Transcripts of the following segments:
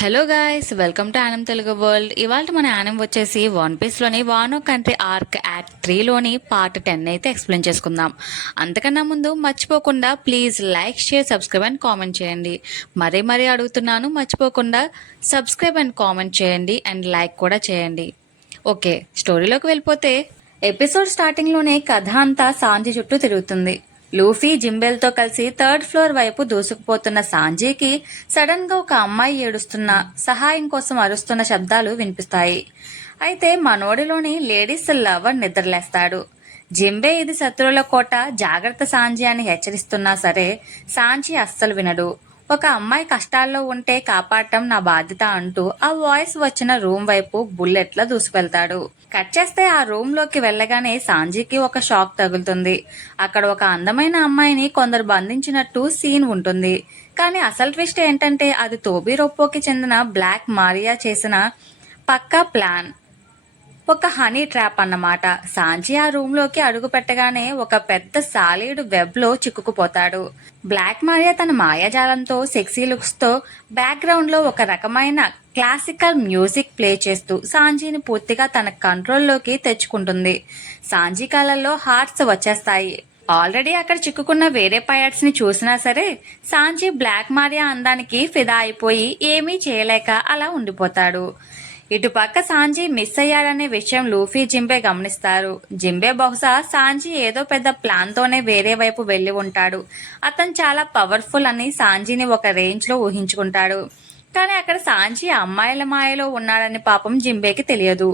Hello guys, welcome to Yanam Telugu world. ఇవాళ మన యానం వచ్చేసి వన్ పీస్లోని వానో కంట్రీ ఆర్క్ యాక్ట్ 3లోని పార్ట్ 10 అయితే ఎక్స్ప్లెయిన్ చేసుకుందాం. అంతకన్నా ముందు మర్చిపోకుండా please like, share, subscribe and comment చేయండి. మరీ అడుగుతున్నాను, మర్చిపోకుండా సబ్స్క్రైబ్ అండ్ కామెంట్ చేయండి అండ్ లైక్ కూడా చేయండి. ఓకే, స్టోరీలోకి వెళ్ళిపోతే ఎపిసోడ్ స్టార్టింగ్లోనే కథ అంతా సాంజీ చుట్టూ తిరుగుతుంది. లూఫీ జింబెల్తో కలిసి 3rd ఫ్లోర్ వైపు దూసుకుపోతున్న సాంజీకి సడన్ గా ఒక అమ్మాయి ఏడుస్తున్న, సహాయం కోసం అరుస్తున్న శబ్దాలు వినిపిస్తాయి. అయితే మనోడిలోని లేడీస్ లవర్ నిద్రలేస్తాడు. జింబే ఇది శత్రువుల కోట, జాగ్రత్త సాంజీ అని హెచ్చరిస్తున్నా సరే సాంజీ అస్సలు వినడు. ఒక అమ్మాయి కష్టాల్లో ఉంటే కాపాడటం నా బాధ్యత అంటూ ఆ వాయిస్ వచ్చిన రూమ్ వైపు బుల్లెట్లా దూసుకెళ్తాడు. కట్ చేస్తే ఆ రూమ్ లోకి వెళ్ళగానే సాంజీకి ఒక షాక్ తగులుతుంది. అక్కడ ఒక అందమైన అమ్మాయిని కొందరు బంధించినట్టు సీన్ ఉంటుంది. కానీ అసలు ట్విస్ట్ ఏంటంటే అది తోబీ రొప్పోకి చెందిన బ్లాక్ మారియా చేసిన పక్కా ప్లాన్, ఒక హనీ ట్రాప్ అన్నమాట. సాంజీ ఆ రూమ్ లోకి అడుగు పెట్టగానే ఒక పెద్ద సాలీడ్ వెబ్ లో చిక్కుకుపోతాడు. బ్లాక్ మారియా తన మాయాజాలంతో, సెక్సీ లుక్స్ తో బ్యాక్గ్రౌండ్ లో ఒక రకమైన క్లాసికల్ మ్యూజిక్ ప్లే చేస్తూ సాంజీని పూర్తిగా తన కంట్రోల్లోకి తెచ్చుకుంటుంది. సాంజీ కళ్ళల్లో హార్ట్స్ వచ్చేస్తాయి. ఆల్రెడీ అక్కడ చిక్కుకున్న వేరే పైరట్స్ ని చూసినా సరే సాంజీ బ్లాక్ మారియా అందానికి ఫిదా అయిపోయి ఏమీ చేయలేక అలా ఉండిపోతాడు. ఇటుపక్క సాంజీ మిస్ అయ్యాడనే విషయం లూఫీ, జింబే గమనిస్తారు. జింబే బహుశా సాంజీ ఏదో పెద్ద ప్లాన్ తోనే వేరే వైపు వెళ్లి ఉంటాడు. అతను చాలా పవర్ఫుల్ అని సాంజీని ఒక రేంజ్ లో ఊహించుకుంటాడు. కానీ అక్కడ సాంజీ అమ్మాయిల మాయలో ఉన్నాడని పాపం జింబేకి తెలియదు.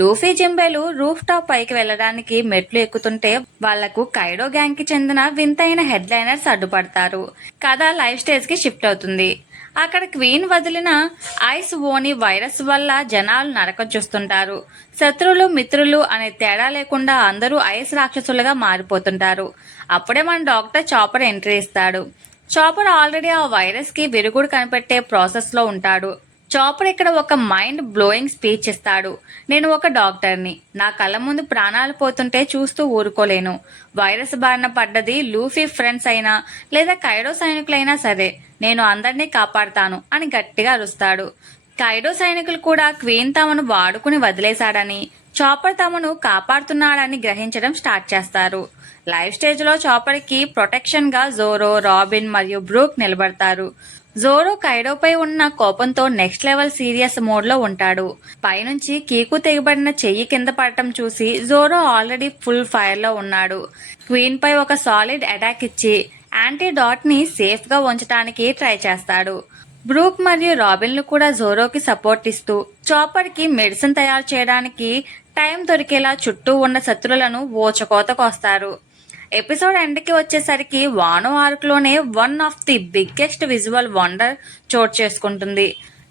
లూఫీ, జింబేలు రూఫ్ టాప్ పైకి వెళ్లడానికి మెట్లు ఎక్కుతుంటే వాళ్లకు కైడో గ్యాంగ్ కి చెందిన వింతైన హెడ్ లైనర్స్ అడ్డుపడతారు. కథ లైవ్ స్టేజ్ కి షిఫ్ట్ అవుతుంది. అక్కడ క్వీన్ వదిలిన ఐస్ ఓని వైరస్ వల్ల జనాలు నరకం చూస్తుంటారు. శత్రువులు, మిత్రులు అనే తేడా లేకుండా అందరూ ఐస్ రాక్షసులుగా మారిపోతుంటారు. అప్పుడే మన డాక్టర్ చాపర్ ఎంట్రీ ఇస్తాడు. చాపర్ ఆల్రెడీ ఆ వైరస్ కి విరుగుడు కనిపెట్టే ప్రాసెస్ లో ఉంటాడు. చాపర్ ఇక్కడ ఒక మైండ్ బ్లోయింగ్ స్పీచ్ ఇస్తాడు. నేను ఒక డాక్టర్ని. నా కళ్ళ ముందు ప్రాణాలు పోతుంటే చూస్తూ ఊరుకోలేను. వైరస్ బారిన పడ్డది లూఫీ ఫ్రెండ్స్ అయినా లేదా కైడో సైనికులైనా సరే నేను అందరినీ కాపాడతాను అని గట్టిగా అరుస్తాడు. కైడో సైనికులు కూడా క్వీన్ తమను వాడుకుని వదిలేశాడని, చాపర్ తమను కాపాడుతున్నాడని గ్రహించడం స్టార్ట్ చేస్తారు. లైవ్ స్టేజ్ లో చాపర్ కి ప్రొటెక్షన్ గా జోరో, రాబిన్ మరియు బ్రూక్ నిలబడతారు. జోరో కైడోపై ఉన్న కోపంతో నెక్స్ట్ లెవెల్ సీరియస్ మోడ్ లో ఉంటాడు. పైనుంచి కీకు తెగబడిన చెయ్యి కింద పడటం చూసి జోరో ఆల్రెడీ ఫుల్ ఫైర్ లో ఉన్నాడు. క్వీన్ పై ఒక సాలిడ్ అటాక్ ఇచ్చి యాంటీడాట్ ని సేఫ్ గా ఉంచడానికి ట్రై చేస్తాడు. బ్రూక్ మరియు రాబిన్లు కూడా జోరోకి సపోర్ట్ ఇస్తూ చాపర్ కి మెడిసిన్ తయారు చేయడానికి టైం దొరికేలా చుట్టూ ఉన్న శత్రులను ఓచకోతకొస్తారు. ఎపిసోడ్ ఎండ్కి వచ్చేసరికి వానో ఆర్క్ లోనే one of the biggest visual wonder చోటు చేసుకుంటుంది.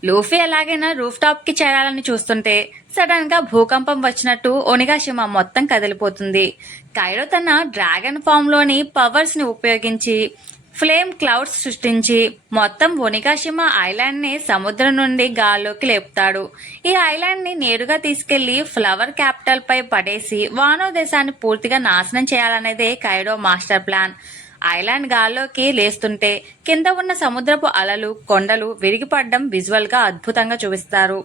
లూఫీ ఎలాగైనా రూఫ్ టాప్ కి చేరాలని చూస్తుంటే సడన్ గా భూకంపం వచ్చినట్టు ఒనిగాషిమా మొత్తం కదిలిపోతుంది. కైడో తన డ్రాగన్ ఫామ్ లోని పవర్స్ ని ఉపయోగించి ఫ్లేమ్ క్లౌడ్స్ సృష్టించి మొత్తం ఒనిగాషిమా ఐలాండ్ ని సముద్రం నుండి గాల్లోకి లేపుతాడు. ఈ ఐలాండ్ ని నేరుగా తీసుకెళ్లి ఫ్లవర్ క్యాపిటల్ పై పడేసి వానో దేశాన్ని పూర్తిగా నాశనం చేయాలనేదే కైడో మాస్టర్ ప్లాన్. ఐలాండ్ గాల్లోకి లేస్తుంటే కింద ఉన్న సముద్రపు అలలు, కొండలు విరిగిపడడం విజువల్ గా అద్భుతంగా చూపిస్తారు.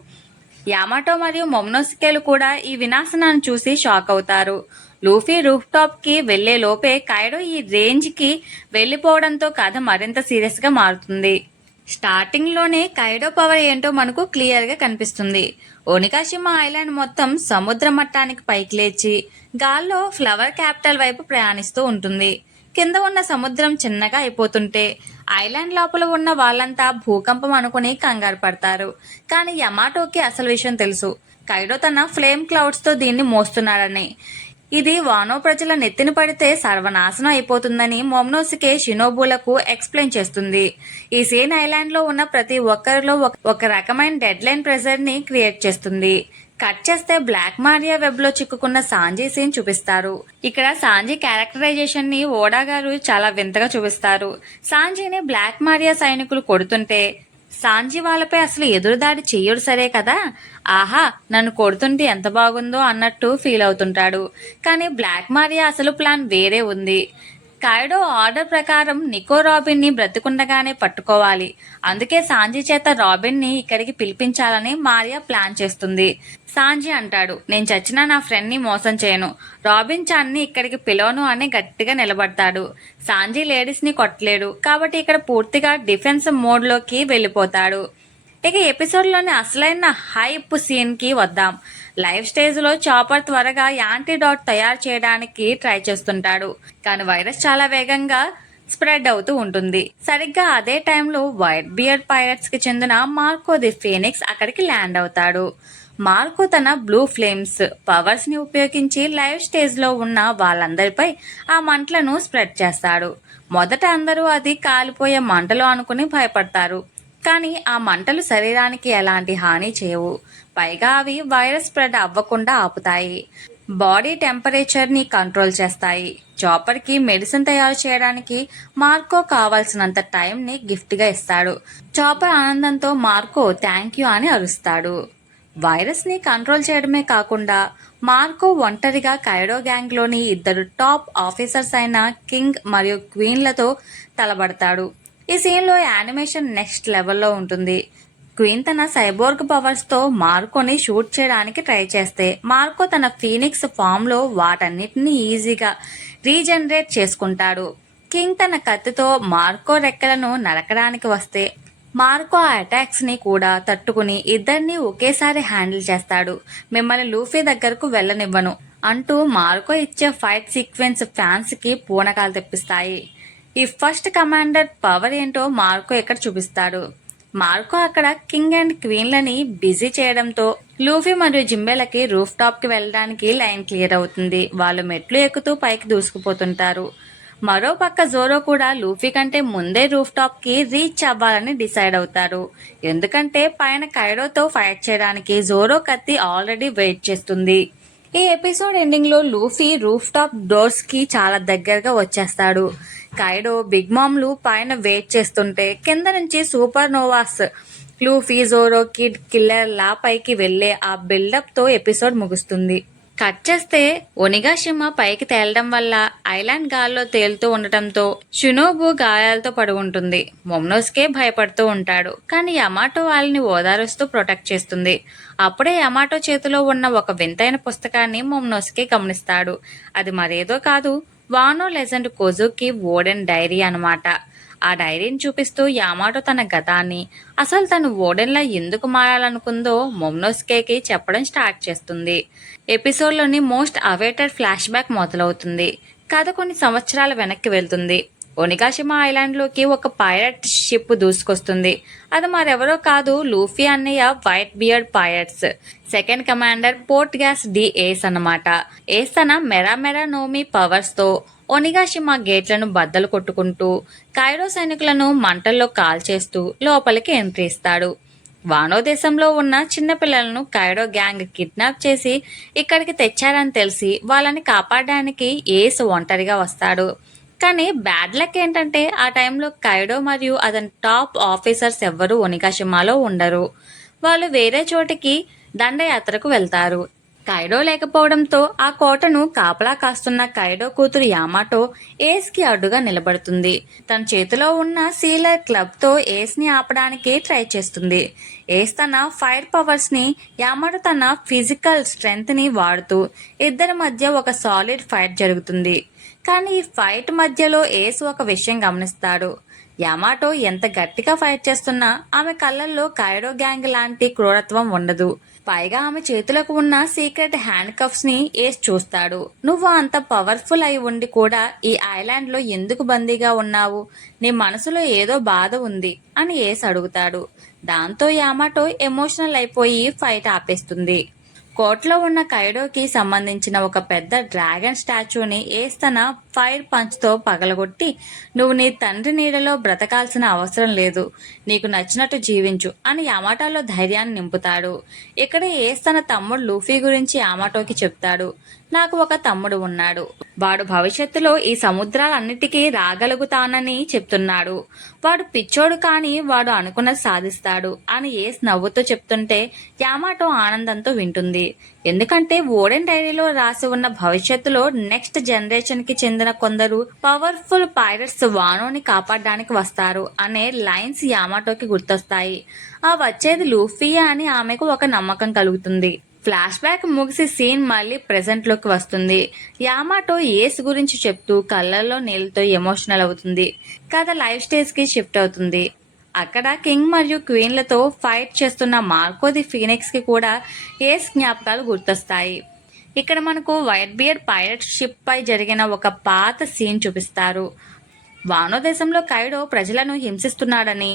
యామాటో మరియు మొమోనోసుకేలు కూడా ఈ వినాశనాన్ని చూసి షాక్ అవుతారు. లూఫీ రూఫ్ టాప్ కి వెళ్లే లోపే కైడో ఈ రేంజ్ కి వెళ్లిపోవడంతో కథ మరింత సీరియస్ గా మారుతుంది. స్టార్టింగ్ లోనే కైడో పవర్ ఏంటో మనకు క్లియర్ గా కనిపిస్తుంది. ఒనిగాషిమా ఐలాండ్ మొత్తం సముద్ర మట్టానికి పైకి లేచి గాల్లో ఫ్లవర్ క్యాపిటల్ వైపు ప్రయాణిస్తూ ఉంటుంది. కింద ఉన్న సముద్రం చిన్నగా అయిపోతుంటే ఐలాండ్ లోపల ఉన్న వాళ్ళంతా భూకంపం అనుకుని కంగారు పడతారు. కానీ యమాటోకి అసలు విషయం తెలుసు. కైడో తన ఫ్లేమ్ క్లౌడ్స్ తో దీన్ని మోస్తున్నాడని. ఇది వానో ప్రజల నెత్తిన పడితే సర్వనాశనం అయిపోతుందని మొమోనోసుకే షినోబులకు ఎక్స్ప్లెయిన్ చేస్తుంది. ఈ సీన్ ఐలాండ్ లో ఉన్న ప్రతి ఒక్కరిలో ఒక రకమైన డెడ్ లైన్ ప్రెజర్ ని క్రియేట్ చేస్తుంది. కట్ చేస్తే బ్లాక్ మారియా వెబ్ లో చిక్కుకున్న సాంజీ సీన్ చూపిస్తారు. ఇక్కడ సాంజీ క్యారెక్టరైజేషన్ ని ఓడా గారు చాలా వింతగా చూపిస్తారు. సాంజీని బ్లాక్ మారియా సైనికులు కొడుతుంటే సాంజీ వాళ్ళపై అసలు ఎదురుదాడి చెయ్యడు సరే కదా, ఆహా నన్ను కొడుతుంటే ఎంత బాగుందో అన్నట్టు ఫీల్ అవుతుంటాడు. కానీ బ్లాక్ మారియా అసలు ప్లాన్ వేరే ఉంది. కైడో ఆర్డర్ ప్రకారం నికో రాబిన్ని బ్రతికుండగానే పట్టుకోవాలి. అందుకే సాంజీ చేత రాబిన్ని ఇక్కడికి పిలిపించాలని మారియా ప్లాన్ చేస్తుంది. సాంజీ అంటాడు, నేను చచ్చినా నా ఫ్రెండ్ ని మోసం చేయను, రాబిన్ చాన్ని ఇక్కడికి పిలవను అని గట్టిగా నిలబడతాడు. సాంజీ లేడీస్ ని కొట్టలేడు కాబట్టి ఇక్కడ పూర్తిగా డిఫెన్స్ మోడ్ లోకి వెళ్ళిపోతాడు. ఇక ఎపిసోడ్లోని అసలైన హైప్ సీన్ కి వద్దాం. లైవ్ స్టేజ్ లో చాపర్ త్వరగా యాంటీడాట్ తయారు చేయడానికి ట్రై చేస్తుంటాడు, కానీ వైరస్ చాలా వేగంగా స్ప్రెడ్ అవుతూ ఉంటుంది. సరిగ్గా అదే టైంలో వైట్ బియర్డ్ పైరట్స్ కి చెందిన మార్కో ది ఫీనిక్స్ అక్కడికి ల్యాండ్ అవుతాడు. మార్కో తన బ్లూ ఫ్లేమ్స్ పవర్స్ ని ఉపయోగించి లైవ్ స్టేజ్ లో ఉన్న వాళ్ళందరిపై ఆ మంటలను స్ప్రెడ్ చేస్తాడు. మొదట అందరూ అది కాలిపోయే మంటలు అనుకుని భయపడతారు, కానీ ఆ మంటలు శరీరానికి ఎలాంటి హాని చేయవు. పైగా అవి వైరస్ స్ప్రెడ్ అవ్వకుండా ఆపుతాయి, బాడీ టెంపరేచర్ ని కంట్రోల్ చేస్తాయి. చాపర్ కి మెడిసిన్ తయారు చేయడానికి మార్కో కావాల్సినంత టైం ని గిఫ్ట్ గా ఇస్తాడు. చాపర్ ఆనందంతో మార్కో థ్యాంక్ యూ అని అరుస్తాడు. వైరస్ ని కంట్రోల్ చేయడమే కాకుండా మార్కో ఒంటరిగా కైడో గ్యాంగ్ లోని ఇద్దరు టాప్ ఆఫీసర్స్ అయిన కింగ్ మరియు క్వీన్లతో తలబడతాడు. ఈ సీన్ లో యానిమేషన్ నెక్స్ట్ లెవెల్లో ఉంటుంది. క్వీన్ తన సైబోర్గ్ పవర్స్ తో మార్కోని షూట్ చేయడానికి ట్రై చేస్తే మార్కో తన ఫీనిక్స్ ఫామ్ లో వాటన్నిటిని ఈజీగా రీజనరేట్ చేసుకుంటాడు. కింగ్ తన కత్తితో మార్కో రెక్కలను నరకడానికి వస్తే మార్కో ఆ అటాక్స్ ని కూడా తట్టుకుని ఇద్దరిని ఒకేసారి హ్యాండిల్ చేస్తాడు. మిమ్మల్ని లూఫీ దగ్గరకు వెళ్ళనివ్వను అంటూ మార్కో ఇచ్చే ఫైట్ సీక్వెన్స్ ఫ్యాన్స్ కి పూనకాలు తెప్పిస్తాయి. ఈ ఫస్ట్ కమాండర్ పవర్ ఏంటో మార్కో ఇక్కడ చూపిస్తాడు. మార్కో అక్కడ కింగ్ అండ్ క్వీన్లని బిజీ చేయడంతో లూఫీ మరియు జింబేలకి రూఫ్ టాప్ కి వెళ్ళడానికి లైన్ క్లియర్ అవుతుంది. వాళ్ళు మెట్లు ఎక్కుతూ పైకి దూసుకుపోతుంటారు. మరో పక్క జోరో కూడా లూఫీ కంటే ముందే రూఫ్ టాప్ కి రీచ్ అవ్వాలని డిసైడ్ అవుతారు. ఎందుకంటే పైన కైడోతో ఫైట్ చేయడానికి జోరో కత్తి ఆల్రెడీ వెయిట్ చేస్తుంది. ఈ ఎపిసోడ్ ఎండింగ్ లో లూఫీ రూఫ్ టాప్ డోర్స్ కి చాలా దగ్గరగా వచ్చేస్తాడు. కైడో బిగ్ మామ్లు పైన వెయిట్ చేస్తుంటే కింద నుంచి supernovas Luffy Zoro Kid Killer Law పైకి వెళ్లే ఆ బిల్డప్ తో ఎపిసోడ్ ముగుస్తుంది. కట్ చేస్తే ఒనిగాషిమా పైకి తేలడం వల్ల ఐలాండ్ గాల్లో తేలుతూ ఉండటంతో షినోబు గాయాలతో పడుకుంటుంది. మొమ్నోస్కే భయపడుతూ ఉంటాడు, కానీ యమాటో వాళ్ళని ఓదారుస్తూ ప్రొటెక్ట్ చేస్తుంది. అప్పుడే యమాటో చేతిలో ఉన్న ఒక వింతైన పుస్తకాన్ని మొమ్నోస్కే గమనిస్తాడు. అది మరేదో కాదు, వానో లెజెండ్ కొజుకి ఓడెన్ డైరీ అన్నమాట. ఆ డైరీని చూపిస్తూ యామాటో తన గతాన్ని, అసలు తను ఓడెన్లా ఎందుకు మారాలనుకుందో మొమ్నోస్కేకి చెప్పడం స్టార్ట్ చేస్తుంది. ఎపిసోడ్లోని మోస్ట్ అవైటెడ్ ఫ్లాష్ బ్యాక్ మొదలవుతుంది. కథ కొన్ని సంవత్సరాల వెనక్కి వెళ్తుంది. ఒనిగాషిమా ఐలాండ్లోకి ఒక పైరట్ షిప్ దూసుకొస్తుంది. అది మరెవరో కాదు, లూఫీ అన్నయ్య Whitebeard pirates second commander Portgas D Ace అన్నమాట. ఏస్ తన మెరా నోమి పవర్స్ తో ఒనిగాషిమా గేట్లను బద్దలు కొట్టుకుంటూ కైడో సైనికులను మంటల్లో కాల్చేస్తూ లోపలికి ఎంట్రీ ఇస్తాడు. వానో దేశంలో ఉన్న చిన్నపిల్లలను కైడో గ్యాంగ్ కిడ్నాప్ చేసి ఇక్కడికి తెచ్చారని తెలిసి వాళ్ళని కాపాడడానికి ఏస్ ఒంటరిగా వస్తాడు. కానీ బ్యాడ్ లక్ ఏంటంటే ఆ టైంలో కైడో మరియు అతని టాప్ ఆఫీసర్స్ ఎవ్వరూ ఒనిగాషిమాలో ఉండరు. వాళ్ళు వేరే చోటికి దండయాత్రకు వెళ్తారు. కైడో లేకపోవడంతో ఆ కోటను కాపలా కాస్తున్న కైడో కూతురు యామాటో ఏస్ కి అడ్డుగా నిలబడుతుంది. తన చేతిలో ఉన్న సీలర్ క్లబ్ తో ఏస్ ని ఆపడానికి ట్రై చేస్తుంది. ఏస్ తన ఫైర్ పవర్స్ ని, యామాటో తన ఫిజికల్ స్ట్రెంగ్త్ ని వాడుతూ ఇద్దరి మధ్య ఒక సాలిడ్ ఫైట్ జరుగుతుంది. కానీ ఈ ఫైట్ మధ్యలో ఏస్ ఒక విషయం గమనిస్తాడు. యామాటో ఎంత గట్టిగా ఫైట్ చేస్తున్నా ఆమె కళ్ళల్లో కైడో గ్యాంగ్ లాంటి క్రూరత్వం ఉండదు. పైగా ఆమె చేతులకు ఉన్న సీక్రెట్ హ్యాండ్ కఫ్స్ ని ఏస్ చూస్తాడు. నువ్వు అంత పవర్ఫుల్ అయి ఉండి కూడా ఈ ఐలాండ్ లో ఎందుకు బందీగా ఉన్నావు? నీ మనసులో ఏదో బాధ ఉంది అని ఏస్ అడుగుతాడు. దాంతో యామాటో ఎమోషనల్ అయిపోయి ఫైట్ ఆపేస్తుంది. కోట్లో ఉన్న కైడోకి సంబంధించిన ఒక పెద్ద డ్రాగన్ స్టాచ్యూని ఏస్ తన ఫైర్ పంచ్ తో పగలగొట్టి, నువ్వు నీ తండ్రి నీడలో బ్రతకాల్సిన అవసరం లేదు, నీకు నచ్చినట్టు జీవించు అని యామాటోలో ధైర్యాన్ని నింపుతాడు. ఇక్కడ ఏస్ తన తమ్ముడు లూఫీ గురించి యామాటోకి చెప్తాడు. నాకు ఒక తమ్ముడు ఉన్నాడు, వాడు భవిష్యత్తులో ఈ సముద్రాలన్నిటికీ రాగలుగుతానని చెప్తున్నాడు. వాడు పిచ్చోడు కానీ వాడు అనుకున్నది సాధిస్తాడు అని ఏస్ నవ్వుతూ చెప్తుంటే యామాటో ఆనందంతో వింటుంది. ఎందుకంటే ఓడెన్ డైరీలో రాసి ఉన్న భవిష్యత్తులో నెక్స్ట్ జనరేషన్ కి చెందిన కొందరు పవర్ఫుల్ పైరట్స్ వానోని కాపాడడానికి వస్తారు అనే లైన్స్ యామాటోకి గుర్తొస్తాయి. ఆ వచ్చేది లూఫియా అని ఆమెకు ఒక నమ్మకం కలుగుతుంది. ఫ్లాష్ బ్యాక్ ముగిసి సీన్ మళ్ళీ ప్రెసెంట్ లోకి వస్తుంది. యామాటో ఏస్ గురించి చెప్తూ కళ్ళల్లో నీళ్ళతో ఎమోషనల్ అవుతుంది. కథ లైఫ్ స్టేజ్ కి షిఫ్ట్ అవుతుంది. అక్కడ కింగ్ మరియు క్వీన్లతో ఫైట్ చేస్తున్న మార్కో ది ఫీనిక్స్ కి కూడా ఏస్ జ్ఞాపకాలు గుర్తొస్తాయి. ఇక్కడ మనకు వైట్ బియర్డ్ పైరట్ షిప్ పై జరిగిన ఒక పాత సీన్ చూపిస్తారు. వానో దేశంలో కైడో ప్రజలను హింసిస్తున్నాడని,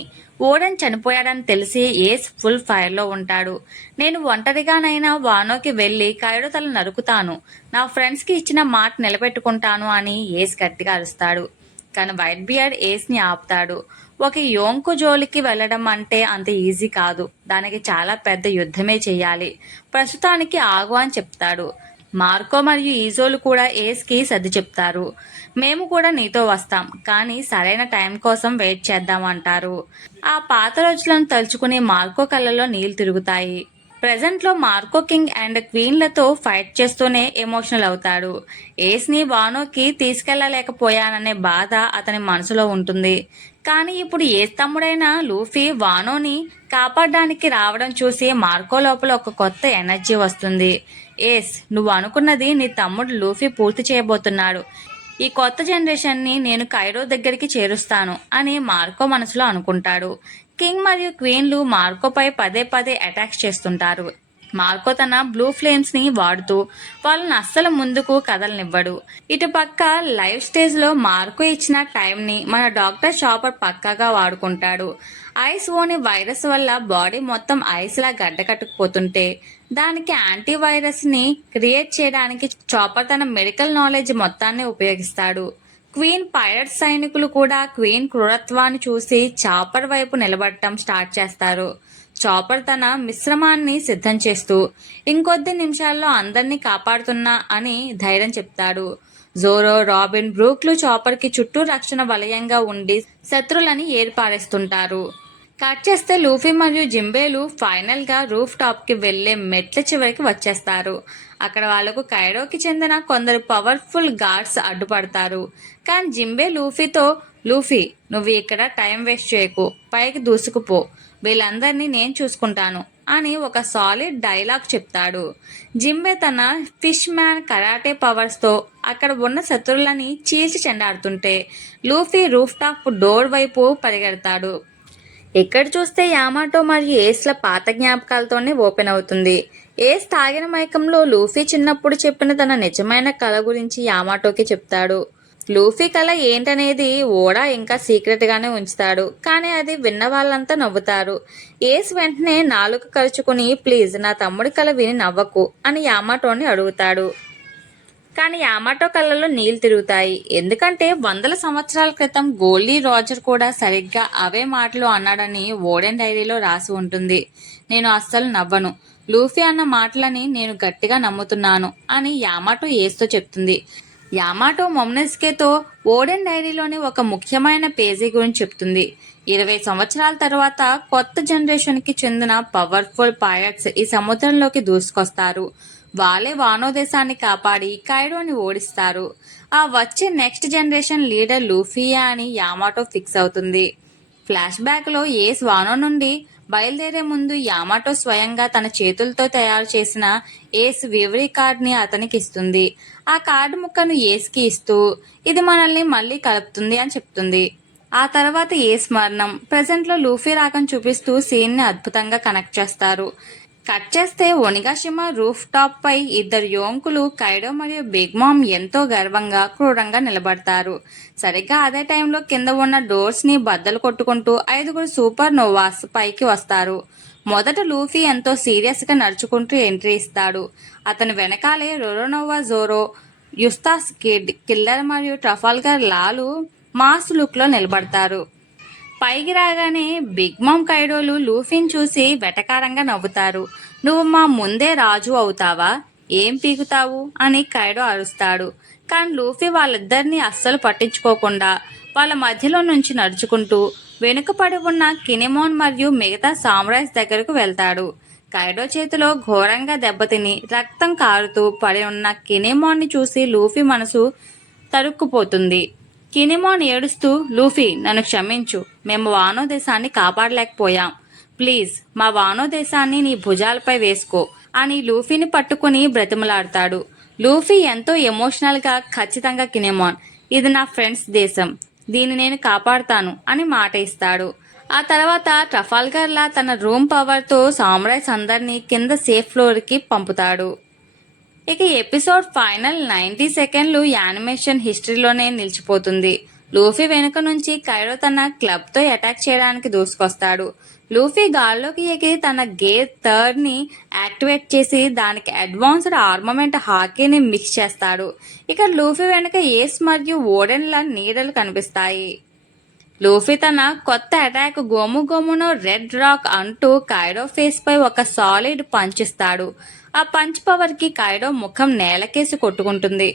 ఓడెన్ చనిపోయాడని తెలిసి ఏస్ ఫుల్ ఫైర్ లో ఉంటాడు. నేను ఒంటరిగానైనా వానోకి వెళ్లి కైడో తల నరుకుతాను, నా ఫ్రెండ్స్ కి ఇచ్చిన మాట నిలబెట్టుకుంటాను అని ఏస్ గట్టిగా అరుస్తాడు. కానీ వైట్ బియర్డ్ ఏస్ ని ఆపుతాడు. ఒక యోంకు జోలికి వెళ్లడం అంటే అంత ఈజీ కాదు, దానికి చాలా పెద్ద యుద్ధమే చెయ్యాలి, ప్రస్తుతానికి ఆగు అని చెప్తాడు. మార్కో మరియు ఈజోలు కూడా ఏస్ కి సర్ది చెప్తారు. మేము కూడా నీతో వస్తాం, కానీ సరైన టైం కోసం వెయిట్ చేద్దాం అంటారు. ఆ పాత రోజులను తలుచుకుని మార్కో కళ్ళలో నీళ్లు తిరుగుతాయి. ప్రెజెంట్ లో మార్కో కింగ్ అండ్ క్వీన్లతో ఫైట్ చేస్తూనే ఎమోషనల్ అవుతాడు. ఏస్ ని వానోకి తీసుకెళ్లలేకపోయాననే బాధ అతని మనసులో ఉంటుంది. కానీ ఇప్పుడు ఏ తమ్ముడైనా లూఫీ వానోని కాపాడడానికి రావడం చూసి మార్కో లోపల ఒక కొత్త ఎనర్జీ వస్తుంది. ఏస్, నువ్వు అనుకున్నది నీ తమ్ముడు లూఫీ పూర్తి చేయబోతున్నాడు. ఈ కొత్త జనరేషన్ ని నేను కైరో దగ్గరికి చేరుస్తాను అని మార్కో మనసులో అనుకుంటాడు. కింగ్ మరియు క్వీన్లు మార్కోపై పదే పదే అటాక్స్ చేస్తుంటారు. మార్కో తన బ్లూ ఫ్లేమ్స్ ని వాడుతూ వాళ్ళని అస్సలు ముందుకు కదలనివ్వడు. ఇటు పక్క లైవ్ స్టేజ్ లో మార్కో ఇచ్చిన టైం ని మన డాక్టర్ షాపర్ పక్కాగా వాడుకుంటాడు. ఐస్ ఓని వైరస్ వల్ల బాడీ మొత్తం ఐస్ లా గడ్డకట్టుకుపోతుంటే దానికి యాంటీవైరస్ ని క్రియేట్ చేయడానికి చాపర్ తన మెడికల్ నాలెడ్జ్ మొత్తాన్ని ఉపయోగిస్తాడు. క్వీన్ పైరట్ సైనికులు కూడా క్వీన్ క్రూరత్వాన్ని చూసి చాపర్ వైపు నిలబడటం స్టార్ట్ చేస్తారు. చాపర్ తన మిశ్రమాన్ని సిద్ధం చేస్తూ ఇంకొద్ది నిమిషాల్లో అందరినీ కాపాడుతున్నా అని ధైర్యం చెప్తాడు. జోరో, రాబిన్, బ్రూక్లు చాపర్ కి చుట్టూ రక్షణ వలయంగా ఉండి శత్రులని ఏర్పారేస్తుంటారు. కట్ చేస్తే లూఫీ మరియు జింబేలు ఫైనల్ గా రూఫ్ టాప్ కి వెళ్లే మెట్ల చివరికి వచ్చేస్తారు. అక్కడ వాళ్లకు కైడోకి చెందిన కొందరు పవర్ఫుల్ గార్డ్స్ అడ్డుపడతారు. కానీ జింబే లూఫీతో, లూఫీ నువ్వు ఇక్కడ టైం వేస్ట్ చేయకు, పైకి దూసుకుపో, వీళ్ళందరినీ నేను చూసుకుంటాను అని ఒక సాలిడ్ డైలాగ్ చెప్తాడు. జింబే తన ఫిష్ మ్యాన్ కరాటే పవర్స్ తో అక్కడ ఉన్న శత్రువులని చీల్చి చెండాడుతుంటే లూఫీ రూఫ్ టాప్ డోర్ వైపు పరిగెడతాడు. ఇక్కడ చూస్తే యామాటో మరియు ఏస్ల పాత జ్ఞాపకాలతోనే ఓపెన్ అవుతుంది. ఏస్ తాగిన మైకంలో లూఫీ చిన్నప్పుడు చెప్పిన తన నిజమైన కళ గురించి యామాటోకి చెప్తాడు. లూఫీ కళ ఏంటనేది ఓడా ఇంకా సీక్రెట్ గానే ఉంచుతాడు. కానీ అది విన్న వాళ్ళంతా నవ్వుతారు. ఏస్ వెంటనే నాలుక కరుచుకుని ప్లీజ్ నా తమ్ముడి కళ విని నవ్వకు అని యామాటోని అడుగుతాడు. కానీ యామాటో కళ్ళలో నీళ్లు తిరుగుతాయి. ఎందుకంటే 100 సంవత్సరాల క్రితం గోల్డీ రోజర్ కూడా సరిగ్గా అవే మాటలు అన్నాడని ఓడెన్ డైరీలో రాసి ఉంటుంది. నేను అస్సలు నవ్వను, లూఫీ అన్న మాటలని నేను గట్టిగా నమ్ముతున్నాను అని యామాటో ఏస్తో చెప్తుంది. యామాటో మొమ్నెస్కేతో ఓడెన్ డైరీలోని ఒక ముఖ్యమైన పేజీ గురించి చెప్తుంది. 20 సంవత్సరాల తర్వాత కొత్త జనరేషన్ కి చెందిన పవర్ఫుల్ పైరట్స్ ఈ సముద్రంలోకి దూసుకొస్తారు. వాళ్ళే వానో దేశాన్ని కాపాడి కైడోని ఓడిస్తారు. ఆ వచ్చే నెక్స్ట్ జనరేషన్ లీడర్ లూఫియా అని యామాటో ఫిక్స్ అవుతుంది. ఫ్లాష్ బ్యాక్ లో ఏస్ వానో నుండి బయలుదేరే ముందు యామాటో స్వయంగా తన చేతులతో తయారు చేసిన ఏస్ వివరీ కార్డ్ ని అతనికి ఇస్తుంది. ఆ కార్డు ముక్కను ఏస్ కి ఇస్తూ ఇది మనల్ని మళ్ళీ కలుపుతుంది అని చెప్తుంది. ఆ తర్వాత ఏస్ మరణం, ప్రెసెంట్ లో లూఫీ రాకం చూపిస్తూ సీన్ ని అద్భుతంగా కనెక్ట్ చేస్తారు. కట్ చేస్తే ఒనిగాషిమా రూఫ్ టాప్ పై ఇద్దరు యోంకులు కైడో మరియు బిగ్ మామ్ ఎంతో గర్వంగా క్రూరంగా నిలబడతారు. సరిగ్గా అదే టైంలో కింద ఉన్న డోర్స్ ని బద్దలు కొట్టుకుంటూ 5 సూపర్ నోవాస్ పైకి వస్తారు. మొదట లూఫీ ఎంతో సీరియస్ గా నడుచుకుంటూ ఎంట్రీ ఇస్తాడు. అతని వెనకాలే రొరోనోవా, జోరో, యుస్తాస్ కిడ్, కిల్లర్ మరియు ట్రఫాల్గర్ లాలు మాస్ లుక్ లో నిలబడతారు. పైకి రాగానే బిగ్ మామ్ కైడోలు లూఫీని చూసి వెటకారంగా నవ్వుతారు. నువ్వు మా ముందే రాజు అవుతావా, ఏం పీకుతావు అని కైడో అరుస్తాడు. కానీ లూఫీ వాళ్ళిద్దరినీ అస్సలు పట్టించుకోకుండా వాళ్ళ మధ్యలో నుంచి నడుచుకుంటూ వెనుకపడి ఉన్న కినెమోన్ మరియు మిగతా సామురాయ్స్ దగ్గరకు వెళ్తాడు. కైడో చేతిలో ఘోరంగా దెబ్బతిని రక్తం కారుతూ పడి ఉన్న కినెమోన్ని చూసి లూఫీ మనసు తరుక్కుపోతుంది. కినెమోన్ ఏడుస్తూ, లూఫీ నన్ను క్షమించు, మేము వానో దేశాన్ని కాపాడలేకపోయాం. ప్లీజ్ మా వానో దేశాన్ని నీ భుజాలపై వేసుకో అని లూఫీని పట్టుకుని బ్రతిమలాడతాడు. లూఫీ ఎంతో ఎమోషనల్గా, ఖచ్చితంగా కినెమోన్, ఇది నా ఫ్రెండ్స్ దేశం, దీన్ని నేను కాపాడుతాను అని మాట ఇస్తాడు. ఆ తర్వాత ట్రఫాల్గర్లా తన రూమ్ పవర్తో సామురాయ్స్ అందరినీ కింద సేఫ్ ఫ్లోర్కి పంపుతాడు. ఇక ఎపిసోడ్ ఫైనల్ 90 సెకండ్లు యానిమేషన్ హిస్టరీలోనే నిలిచిపోతుంది. లూఫీ వెనుక నుంచి కైడో తన క్లబ్తో అటాక్ చేయడానికి దూసుకొస్తాడు. లూఫీ గాల్లోకి ఎగిరి తన గేర్ 3ని యాక్టివేట్ చేసి దానికి అడ్వాన్స్డ్ ఆర్మమెంట్ హాకీని మిక్స్ చేస్తాడు. ఇక లూఫీ వెనుక ఏస్ మరియు ఓడెన్ల నీడలు కనిపిస్తాయి. లూఫీ తన కొత్త అటాక్ గోము గోమునో రెడ్ రాక్ అంటూ కైడో ఫేస్ పై ఒక సాలిడ్ పంచ్ ఇస్తాడు. ఆ పంచ్ పవర్ కి కైడో ముఖం నేలకేసి కొట్టుకుంటుంది.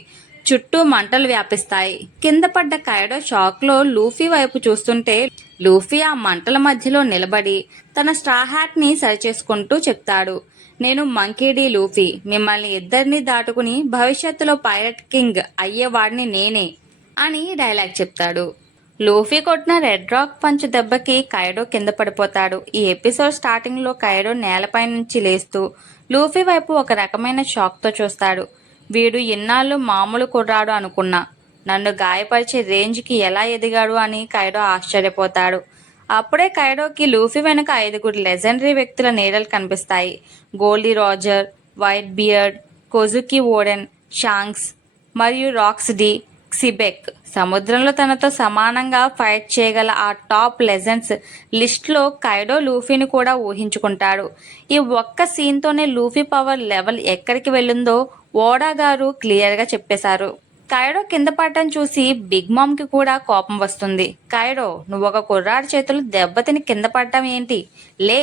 చుట్టూ మంటలు వ్యాపిస్తాయి. కింద పడ్డ కైడో షాక్ లో లూఫీ వైపు చూస్తుంటే లూఫీ ఆ మంటల మధ్యలో నిలబడి తన స్ట్రా హ్యాట్ ని సరిచేసుకుంటూ చెప్తాడు, నేను మంకీ డి లూఫీ, మిమ్మల్ని ఇద్దరిని దాటుకుని భవిష్యత్తులో పైరట్ కింగ్ అయ్యేవాడిని నేనే అని డైలాగ్ చెప్తాడు. లూఫీ కొట్టిన రెడ్ రాక్ పంచ్ దెబ్బకి కైడో కింద పడిపోతాడు. ఈ ఎపిసోడ్ స్టార్టింగ్ లో కైడో నేలపై నుంచి లేస్తూ లూఫీ వైపు ఒక రకమైన షాక్ తో చూస్తాడు. వీడు ఇన్నాళ్ళు మామూలు కుర్రాడు అనుకున్నా, నన్ను గాయపరిచే రేంజ్కి ఎలా ఎదిగాడు అని కైడో ఆశ్చర్యపోతాడు. అప్పుడే కైడోకి లూఫీ వెనుక 5 లెజెండరీ వ్యక్తుల నీడలు కనిపిస్తాయి. Gol D Roger, Whitebeard, Kozuki Oden, Shanks మరియు రాక్స్ డి క్సిబెక్. సముద్రంలో తనతో సమానంగా ఫైట్ చేయగల ఆ టాప్ లెజెండ్స్ లిస్ట్లో కైడో లూఫీని కూడా ఊహించుకుంటాడు. ఈ ఒక్క సీన్తోనే లూఫీ పవర్ లెవెల్ ఎక్కడికి వెళ్ళిందో ఓడా గారు క్లియర్గా చెప్పేశారు. కైడో కింద పడటం చూసి బిగ్ మామ్ కి కూడా కోపం వస్తుంది. కైడో, నువ్వు ఒక కుర్రాడి చేతులు దెబ్బతిని కింద పడటం ఏంటి, లే